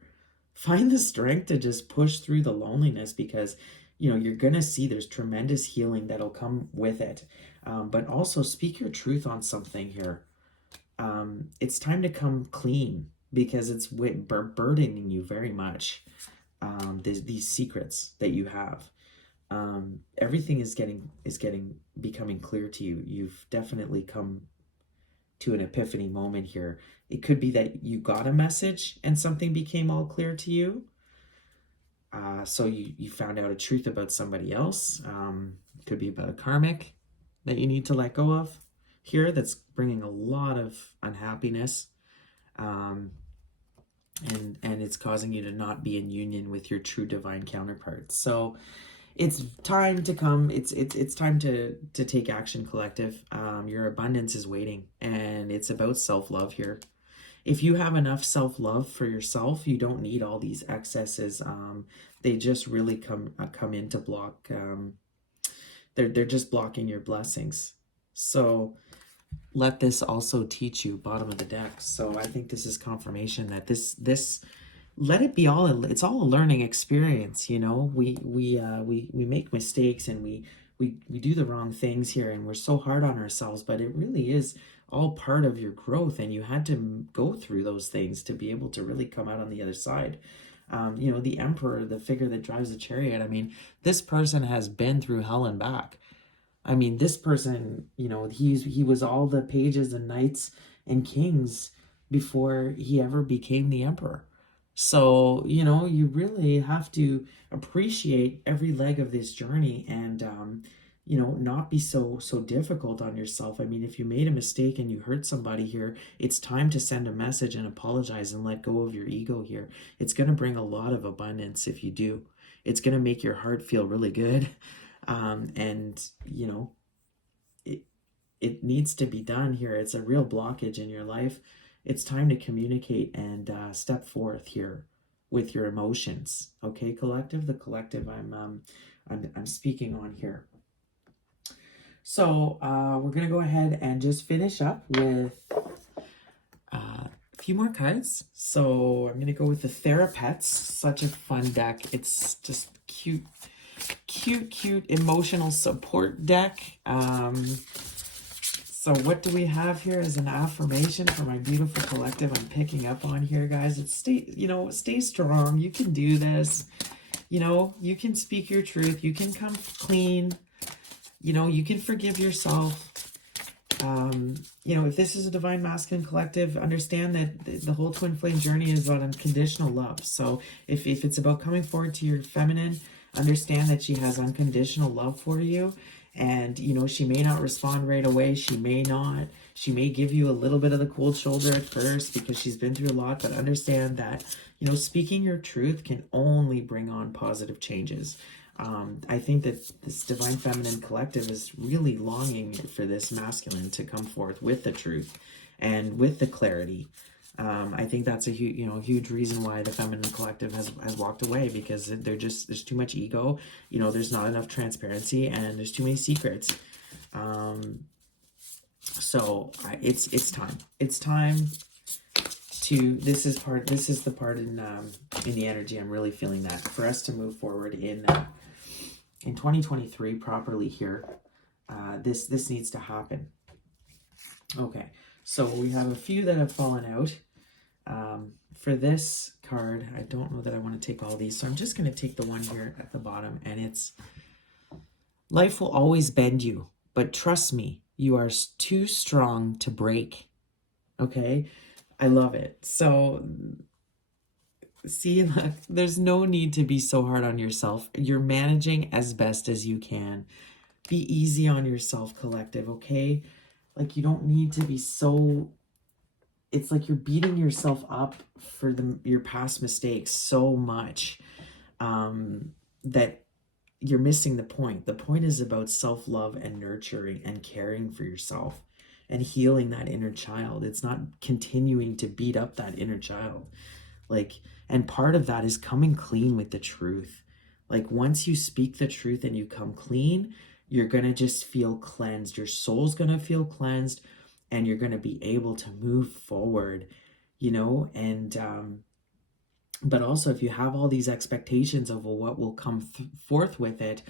Find the strength to just push through the loneliness, because you're gonna see there's tremendous healing that'll come with it. But also speak your truth on something here. It's time to come clean, because it's burdening you very much. These secrets that you have, everything is becoming clear to you. You've definitely come to an epiphany moment here. It could be that you got a message and something became all clear to you. So you found out a truth about somebody else. It could be about a karmic that you need to let go of here, that's bringing a lot of unhappiness. And it's causing you to not be in union with your true divine counterpart. So it's time to come. It's time to take action, collective. Your abundance is waiting, and it's about self-love here. If you have enough self-love for yourself, you don't need all these excesses. They just really come in to block. They're just blocking your blessings. So let this also teach you, bottom of the deck. So I think this is confirmation that this let it be all. It's all a learning experience. We make mistakes, and we do the wrong things here, and we're so hard on ourselves. But it really is all part of your growth, and you had to go through those things to be able to really come out on the other side. The emperor, the figure that drives the chariot. This person has been through hell and back. This person, he was all the pages and knights and kings before he ever became the emperor. So, you really have to appreciate every leg of this journey, and not be so difficult on yourself. I mean, if you made a mistake and you hurt somebody here, it's time to send a message and apologize and let go of your ego here. It's going to bring a lot of abundance if you do. It's going to make your heart feel really good. And it needs to be done here. It's a real blockage in your life. It's time to communicate and step forth here with your emotions. Okay, collective. The collective I'm speaking on here. So we're gonna go ahead and just finish up with a few more cards. So I'm gonna go with the Therapets. Such a fun deck. It's just cute emotional support deck. So what do we have here as an affirmation for my beautiful collective I'm picking up on here, guys? It's stay strong. You can do this. You can speak your truth. You can come clean. You can forgive yourself. If this is a divine masculine collective, understand that the whole twin flame journey is about unconditional love. So if it's about coming forward to your feminine, understand that she has unconditional love for you. And, she may not respond right away. She may not. She may give you a little bit of the cold shoulder at first because she's been through a lot. But understand that, speaking your truth can only bring on positive changes. I think that this divine feminine collective is really longing for this masculine to come forth with the truth and with the clarity. I think that's a huge reason why the feminine collective has walked away, because there's too much ego. There's not enough transparency and there's too many secrets. So it's time. It's time to. This is the part in the energy I'm really feeling that for us to move forward in 2023 properly here. This needs to happen. Okay, so we have a few that have fallen out. For this card, I don't know that I want to take all these, so I'm just going to take the one here at the bottom, and it's, life will always bend you, but trust me, you are too strong to break. Okay, I love it. So see, look, there's no need to be so hard on yourself. You're managing as best as you can. Be easy on yourself, collective, okay? Like, you don't need to be so... It's like you're beating yourself up for your past mistakes so much that you're missing the point. The point is about self-love and nurturing and caring for yourself and healing that inner child. It's not continuing to beat up that inner child. And part of that is coming clean with the truth. Like, once you speak the truth and you come clean, you're going to just feel cleansed. Your soul's going to feel cleansed. And you're going to be able to move forward, and but also if you have all these expectations of what will come forth with it,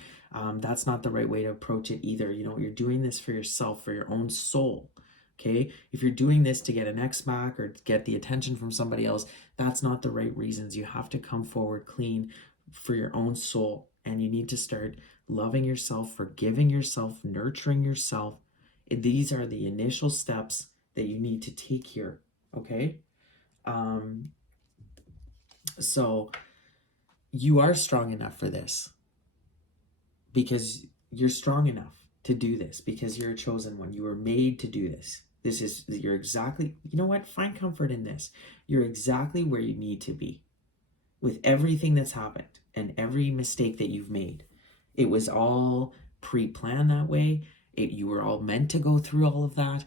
that's not the right way to approach it either. You're doing this for yourself, for your own soul. Okay, if you're doing this to get an X back or to get the attention from somebody else, that's not the right reasons. You have to come forward clean for your own soul, and you need to start loving yourself, forgiving yourself, nurturing yourself. These are the initial steps that you need to take here, okay? So you are strong enough for this, because you're strong enough to do this, because you're a chosen one. You were made to do this. You're exactly, find comfort in this. You're exactly where you need to be with everything that's happened and every mistake that you've made. It was all pre-planned that way. You were all meant to go through all of that.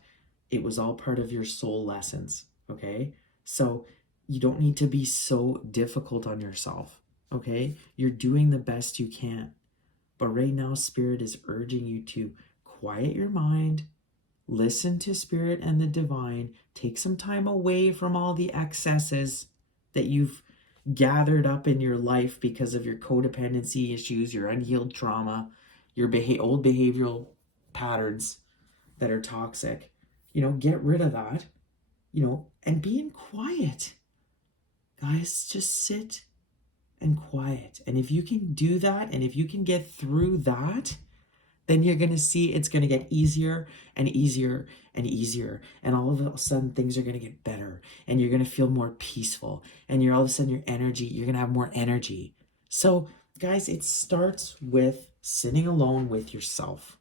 It was all part of your soul lessons, okay? So you don't need to be so difficult on yourself, okay? You're doing the best you can. But right now, Spirit is urging you to quiet your mind, listen to Spirit and the divine, take some time away from all the excesses that you've gathered up in your life because of your codependency issues, your unhealed trauma, your old behavioral patterns that are toxic. Get rid of that, and be in quiet. Guys, just sit and quiet. And if you can do that, and if you can get through that, then you're going to see it's going to get easier and easier and easier. And all of a sudden, things are going to get better. And you're going to feel more peaceful. And all of a sudden, you're going to have more energy. So, guys, it starts with sitting alone with yourself.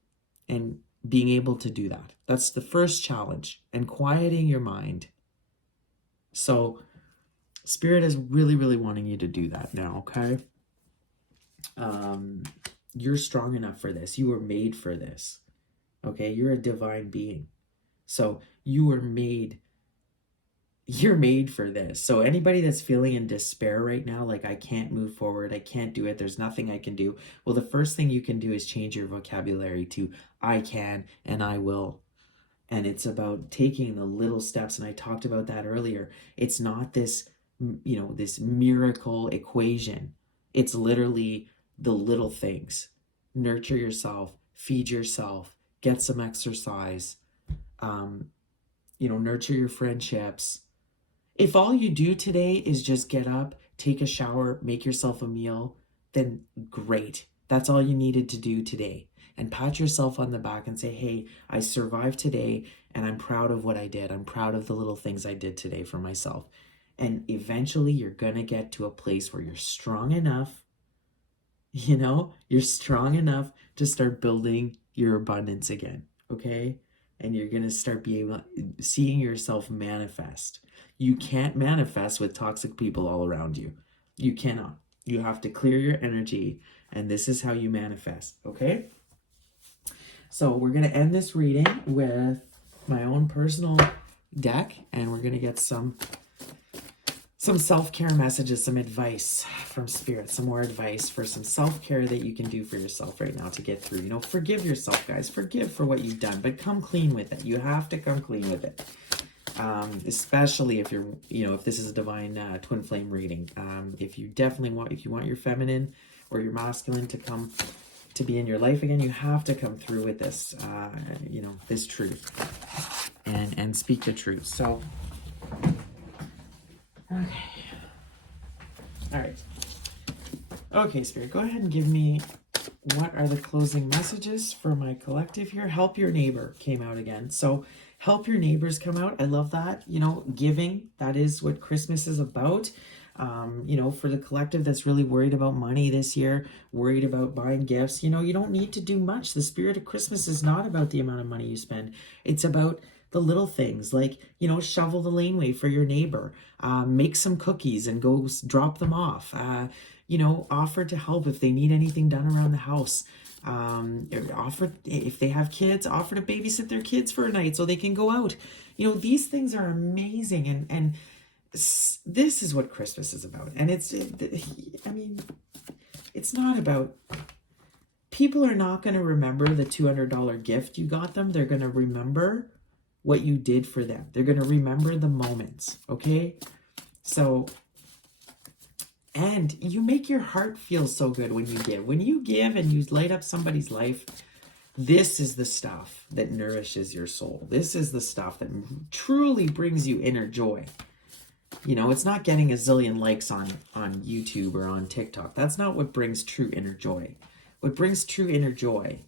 and being able to do that. That's the first challenge, and quieting your mind. So Spirit is really, really wanting you to do that now, okay? You're strong enough for this. You were made for this, okay? You're a divine being. So you're made for this. So anybody that's feeling in despair right now, like I can't move forward, I can't do it, there's nothing I can do. Well, the first thing you can do is change your vocabulary to I can and I will. And it's about taking the little steps. And I talked about that earlier. It's not this, this miracle equation. It's literally the little things. Nurture yourself, feed yourself, get some exercise, nurture your friendships. If all you do today is just get up, take a shower, make yourself a meal, then great. That's all you needed to do today. And pat yourself on the back and say, hey, I survived today and I'm proud of what I did. I'm proud of the little things I did today for myself. And eventually you're going to get to a place where you're strong enough, you're strong enough to start building your abundance again, okay? And you're going to start seeing yourself manifest. You can't manifest with toxic people all around you. You cannot. You have to clear your energy, and this is how you manifest, okay? So we're going to end this reading with my own personal deck, and we're going to get some self-care messages, some advice from Spirit, some more advice for some self-care that you can do for yourself right now to get through. Forgive yourself, guys. Forgive for what you've done, but come clean with it. You have to come clean with it. Especially if you're, if this is a divine twin flame reading. If you want your feminine or your masculine to come to be in your life again, you have to come through with this, this truth and speak the truth. So, okay. All right. Okay, Spirit, go ahead and give me what are the closing messages for my collective here. Help your neighbor came out again. So help your neighbors come out. I love that. Giving, that is what Christmas is about. For the collective that's really worried about money this year, worried about buying gifts, you don't need to do much. The spirit of Christmas is not about the amount of money you spend. It's about the little things like, shovel the laneway for your neighbor, make some cookies and go drop them off, offer to help if they need anything done around the house. Offer, if they have kids, offer to babysit their kids for a night so they can go out. These things are amazing. And this is what Christmas is about. And it's not about, people are not going to remember the $200 gift you got them. They're going to remember what you did for them. They're going to remember the moments. Okay. So, and you make your heart feel so good when you give. When you give and you light up somebody's life, this is the stuff that nourishes your soul. This is the stuff that truly brings you inner joy. It's not getting a zillion likes on YouTube or on TikTok. That's not what brings true inner joy. What brings true inner joy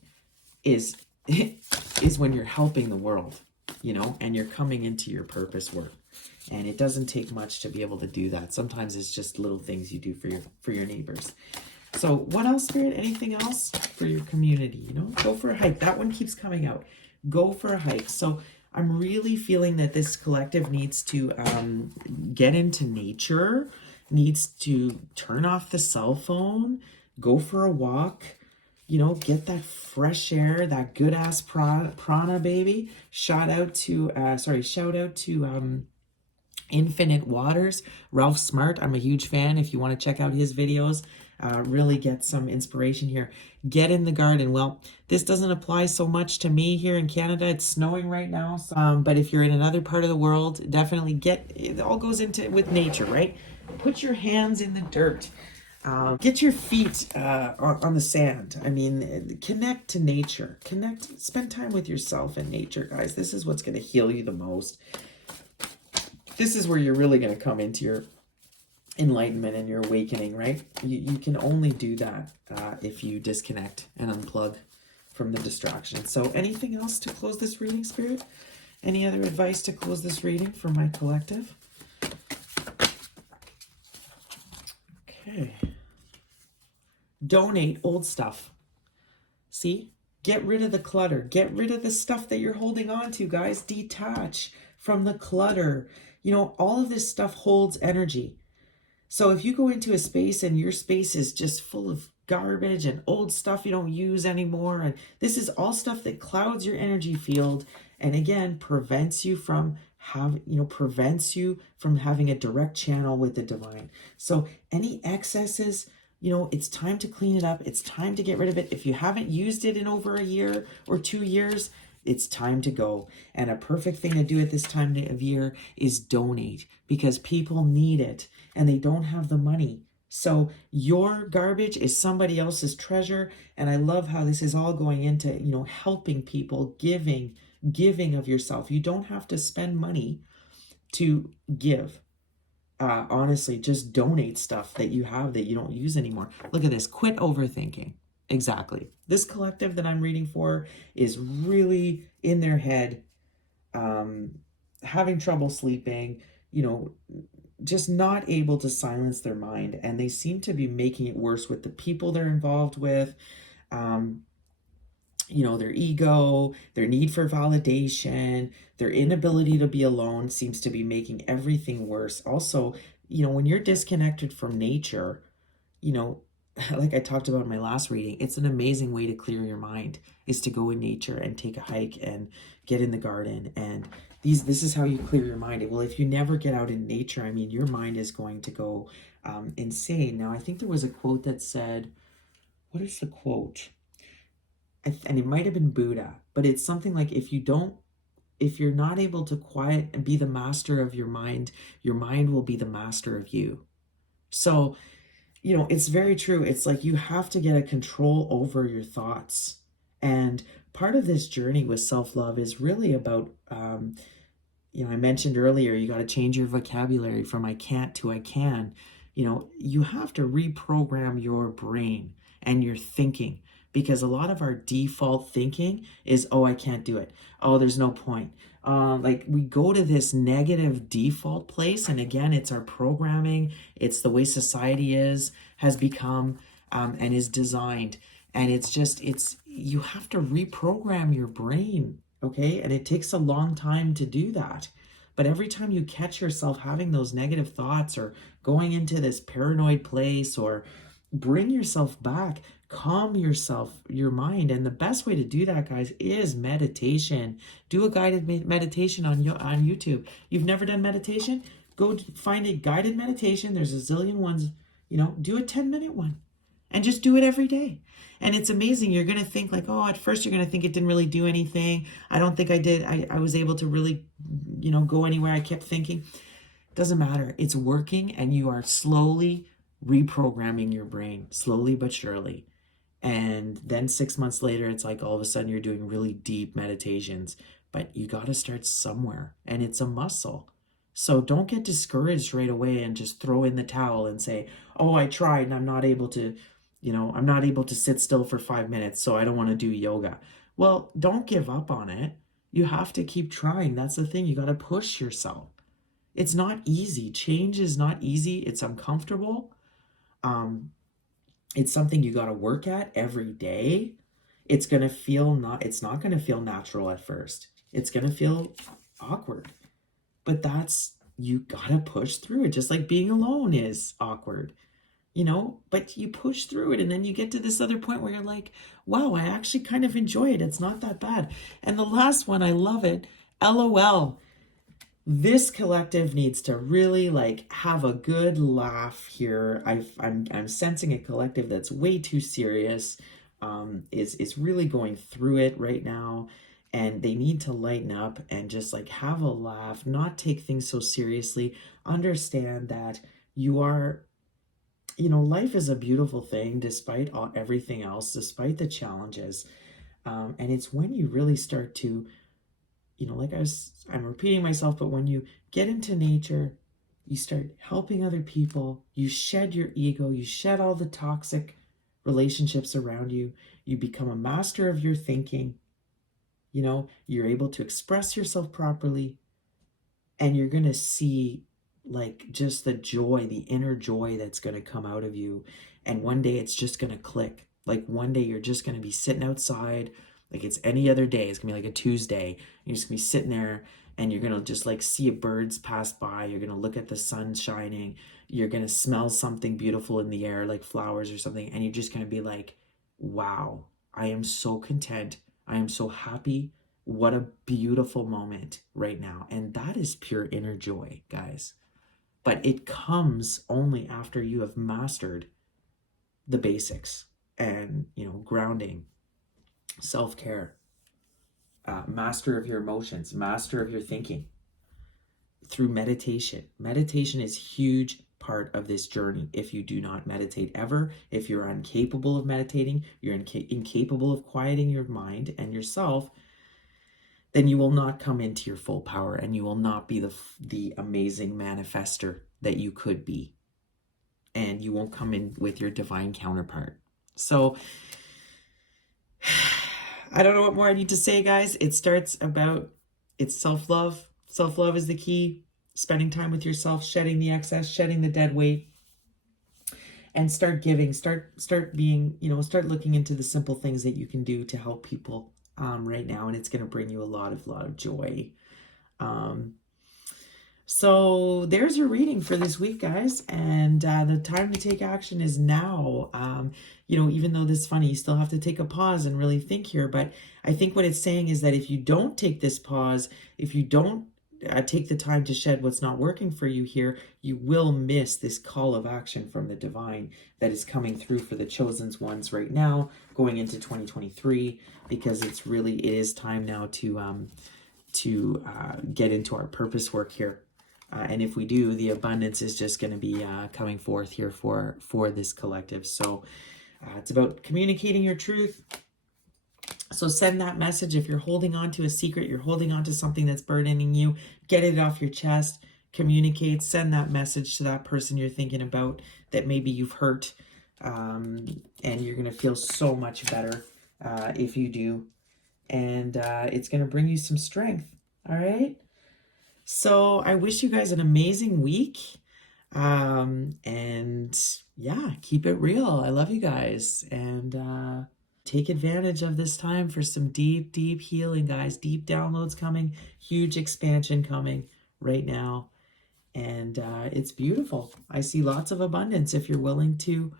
is when you're helping the world, and you're coming into your purpose work. And it doesn't take much to be able to do that. Sometimes it's just little things you do for your neighbors. So what else, Spirit? Anything else for your community? Go for a hike. That one keeps coming out. Go for a hike. So I'm really feeling that this collective needs to get into nature, needs to turn off the cell phone, go for a walk, get that fresh air, that good ass prana, baby. Shout out to Infinite Waters, Ralph Smart. I'm a huge fan. If you want to check out his videos, really get some inspiration here. Get in the garden. Well, this doesn't apply so much to me here in Canada. It's snowing right now. So, but if you're in another part of the world, definitely it all goes with nature, right? Put your hands in the dirt. Get your feet on the sand. Connect to nature. Spend time with yourself and nature, guys. This is what's going to heal you the most. This is where you're really going to come into your enlightenment and your awakening, right? You can only do that if you disconnect and unplug from the distraction. So anything else to close this reading, Spirit? Any other advice to close this reading for my collective? Okay. Donate old stuff. See? Get rid of the clutter. Get rid of the stuff that you're holding on to, guys. Detach from the clutter. You know, all of this stuff holds energy. So if you go into a space and your space is just full of garbage and old stuff you don't use anymore, and this is all stuff that clouds your energy field, and again prevents you from having a direct channel with the divine. So any excesses, it's time to clean it up. It's time to get rid of it. If you haven't used it in over a year or 2 years, it's time to go. And a perfect thing to do at this time of year is donate, because people need it and they don't have the money. So your garbage is somebody else's treasure. And I love how this is all going into, helping people, giving of yourself. You don't have to spend money to give. Honestly, just donate stuff that you have that you don't use anymore. Look at this. Quit overthinking. Exactly. This collective that I'm reading for is really in their head, having trouble sleeping, just not able to silence their mind. And they seem to be making it worse with the people they're involved with. Their ego, their need for validation, their inability to be alone seems to be making everything worse. Also, when you're disconnected from nature, like I talked about in my last reading, it's an amazing way to clear your mind is to go in nature and take a hike and get in the garden. And this is how you clear your mind. Well, if you never get out in nature, I mean, your mind is going to go insane. Now, I think there was a quote that said, what is the quote? And it might have been Buddha, but it's something like, if you're not able to quiet and be the master of your mind will be the master of you. So, it's very true. It's like you have to get a control over your thoughts. And part of this journey with self-love is really about, I mentioned earlier, you got to change your vocabulary from I can't to I can. You have to reprogram your brain and your thinking, because a lot of our default thinking is, oh, I can't do it. Oh, there's no point. Like we go to this negative default place. And again, it's our programming. It's the way society has become, and is designed. And you have to reprogram your brain. Okay. And it takes a long time to do that. But every time you catch yourself having those negative thoughts or going into this paranoid place, or bring yourself back, calm your mind. And the best way to do that, guys, is meditation. Do a guided meditation on YouTube. You've never done meditation? Go find a guided meditation. There's a zillion ones. Do a 10-minute one and just do it every day. And it's amazing. You're going to think like, oh, at first you're going to think it didn't really do anything. I don't think I did. I was able to really, go anywhere. I kept thinking. Doesn't matter. It's working, and you are slowly reprogramming your brain, slowly but surely. And then 6 months later, it's like all of a sudden you're doing really deep meditations. But you got to start somewhere, and it's a muscle. So don't get discouraged right away and just throw in the towel and say, oh, I tried and I'm not able to sit still for 5 minutes, so I don't want to do yoga. Well, don't give up on it. You have to keep trying. That's the thing. You got to push yourself. It's not easy. Change is not easy. It's uncomfortable. It's something you got to work at every day. It's not going to feel natural at first. It's going to feel awkward. But you got to push through it. Just like being alone is awkward, but you push through it. And then you get to this other point where you're like, wow, I actually kind of enjoy it. It's not that bad. And the last one, I love it. LOL. This collective needs to really have a good laugh here. I'm sensing a collective that's way too serious, is really going through it right now, and they need to lighten up and just have a laugh, not take things so seriously. Understand that life is a beautiful thing despite everything else, despite the challenges, and it's when you really start to, I'm repeating myself, but when you get into nature, you start helping other people, you shed your ego, you shed all the toxic relationships around you, you become a master of your thinking, you're able to express yourself properly, and you're going to see just the joy, the inner joy that's going to come out of you. And one day it's just going to click. One day you're just going to be sitting outside Like it's any other day. It's gonna be like a Tuesday. You're just gonna be sitting there and you're gonna just like see birds pass by. You're gonna look at the sun shining. You're gonna smell something beautiful in the air, like flowers or something, and you're just gonna be like, wow, I am so content. I am so happy. What a beautiful moment right now. And that is pure inner joy, guys. But it comes only after you have mastered the basics and, grounding, self-care, master of your emotions, master of your thinking through meditation. Meditation is a huge part of this journey. If you do not meditate ever, if you're incapable of meditating, you're incapable of quieting your mind and yourself, then you will not come into your full power and you will not be the amazing manifester that you could be. And you won't come in with your divine counterpart. So I don't know what more I need to say, guys. It's self-love. Self-love is the key. Spending time with yourself, shedding the excess, shedding the dead weight, and start giving. Start being, start looking into the simple things that you can do to help people right now, and it's going to bring you a lot of joy. So there's your reading for this week, guys, and the time to take action is now. Even though this is funny, you still have to take a pause and really think here, but I think what it's saying is that if you don't take this pause, if you don't take the time to shed what's not working for you here, you will miss this call of action from the divine that is coming through for the chosen ones right now, going into 2023, because it is time now to get into our purpose work here. And if we do, the abundance is just going to be coming forth here for this collective. So it's about communicating your truth. So send that message. If you're holding on to a secret, you're holding on to something that's burdening you, get it off your chest, communicate, send that message to that person you're thinking about that maybe you've hurt. And you're going to feel so much better if you do. And it's going to bring you some strength. All right. So I wish you guys an amazing week. And yeah, keep it real. I love you guys. And take advantage of this time for some deep, deep healing, guys. Deep downloads coming, huge expansion coming right now. And it's beautiful. I see lots of abundance if you're willing to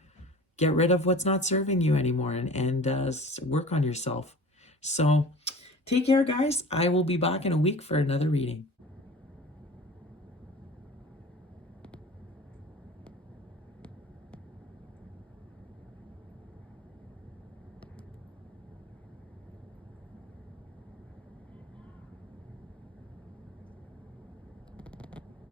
get rid of what's not serving you anymore and work on yourself. So take care, guys. I will be back in a week for another reading.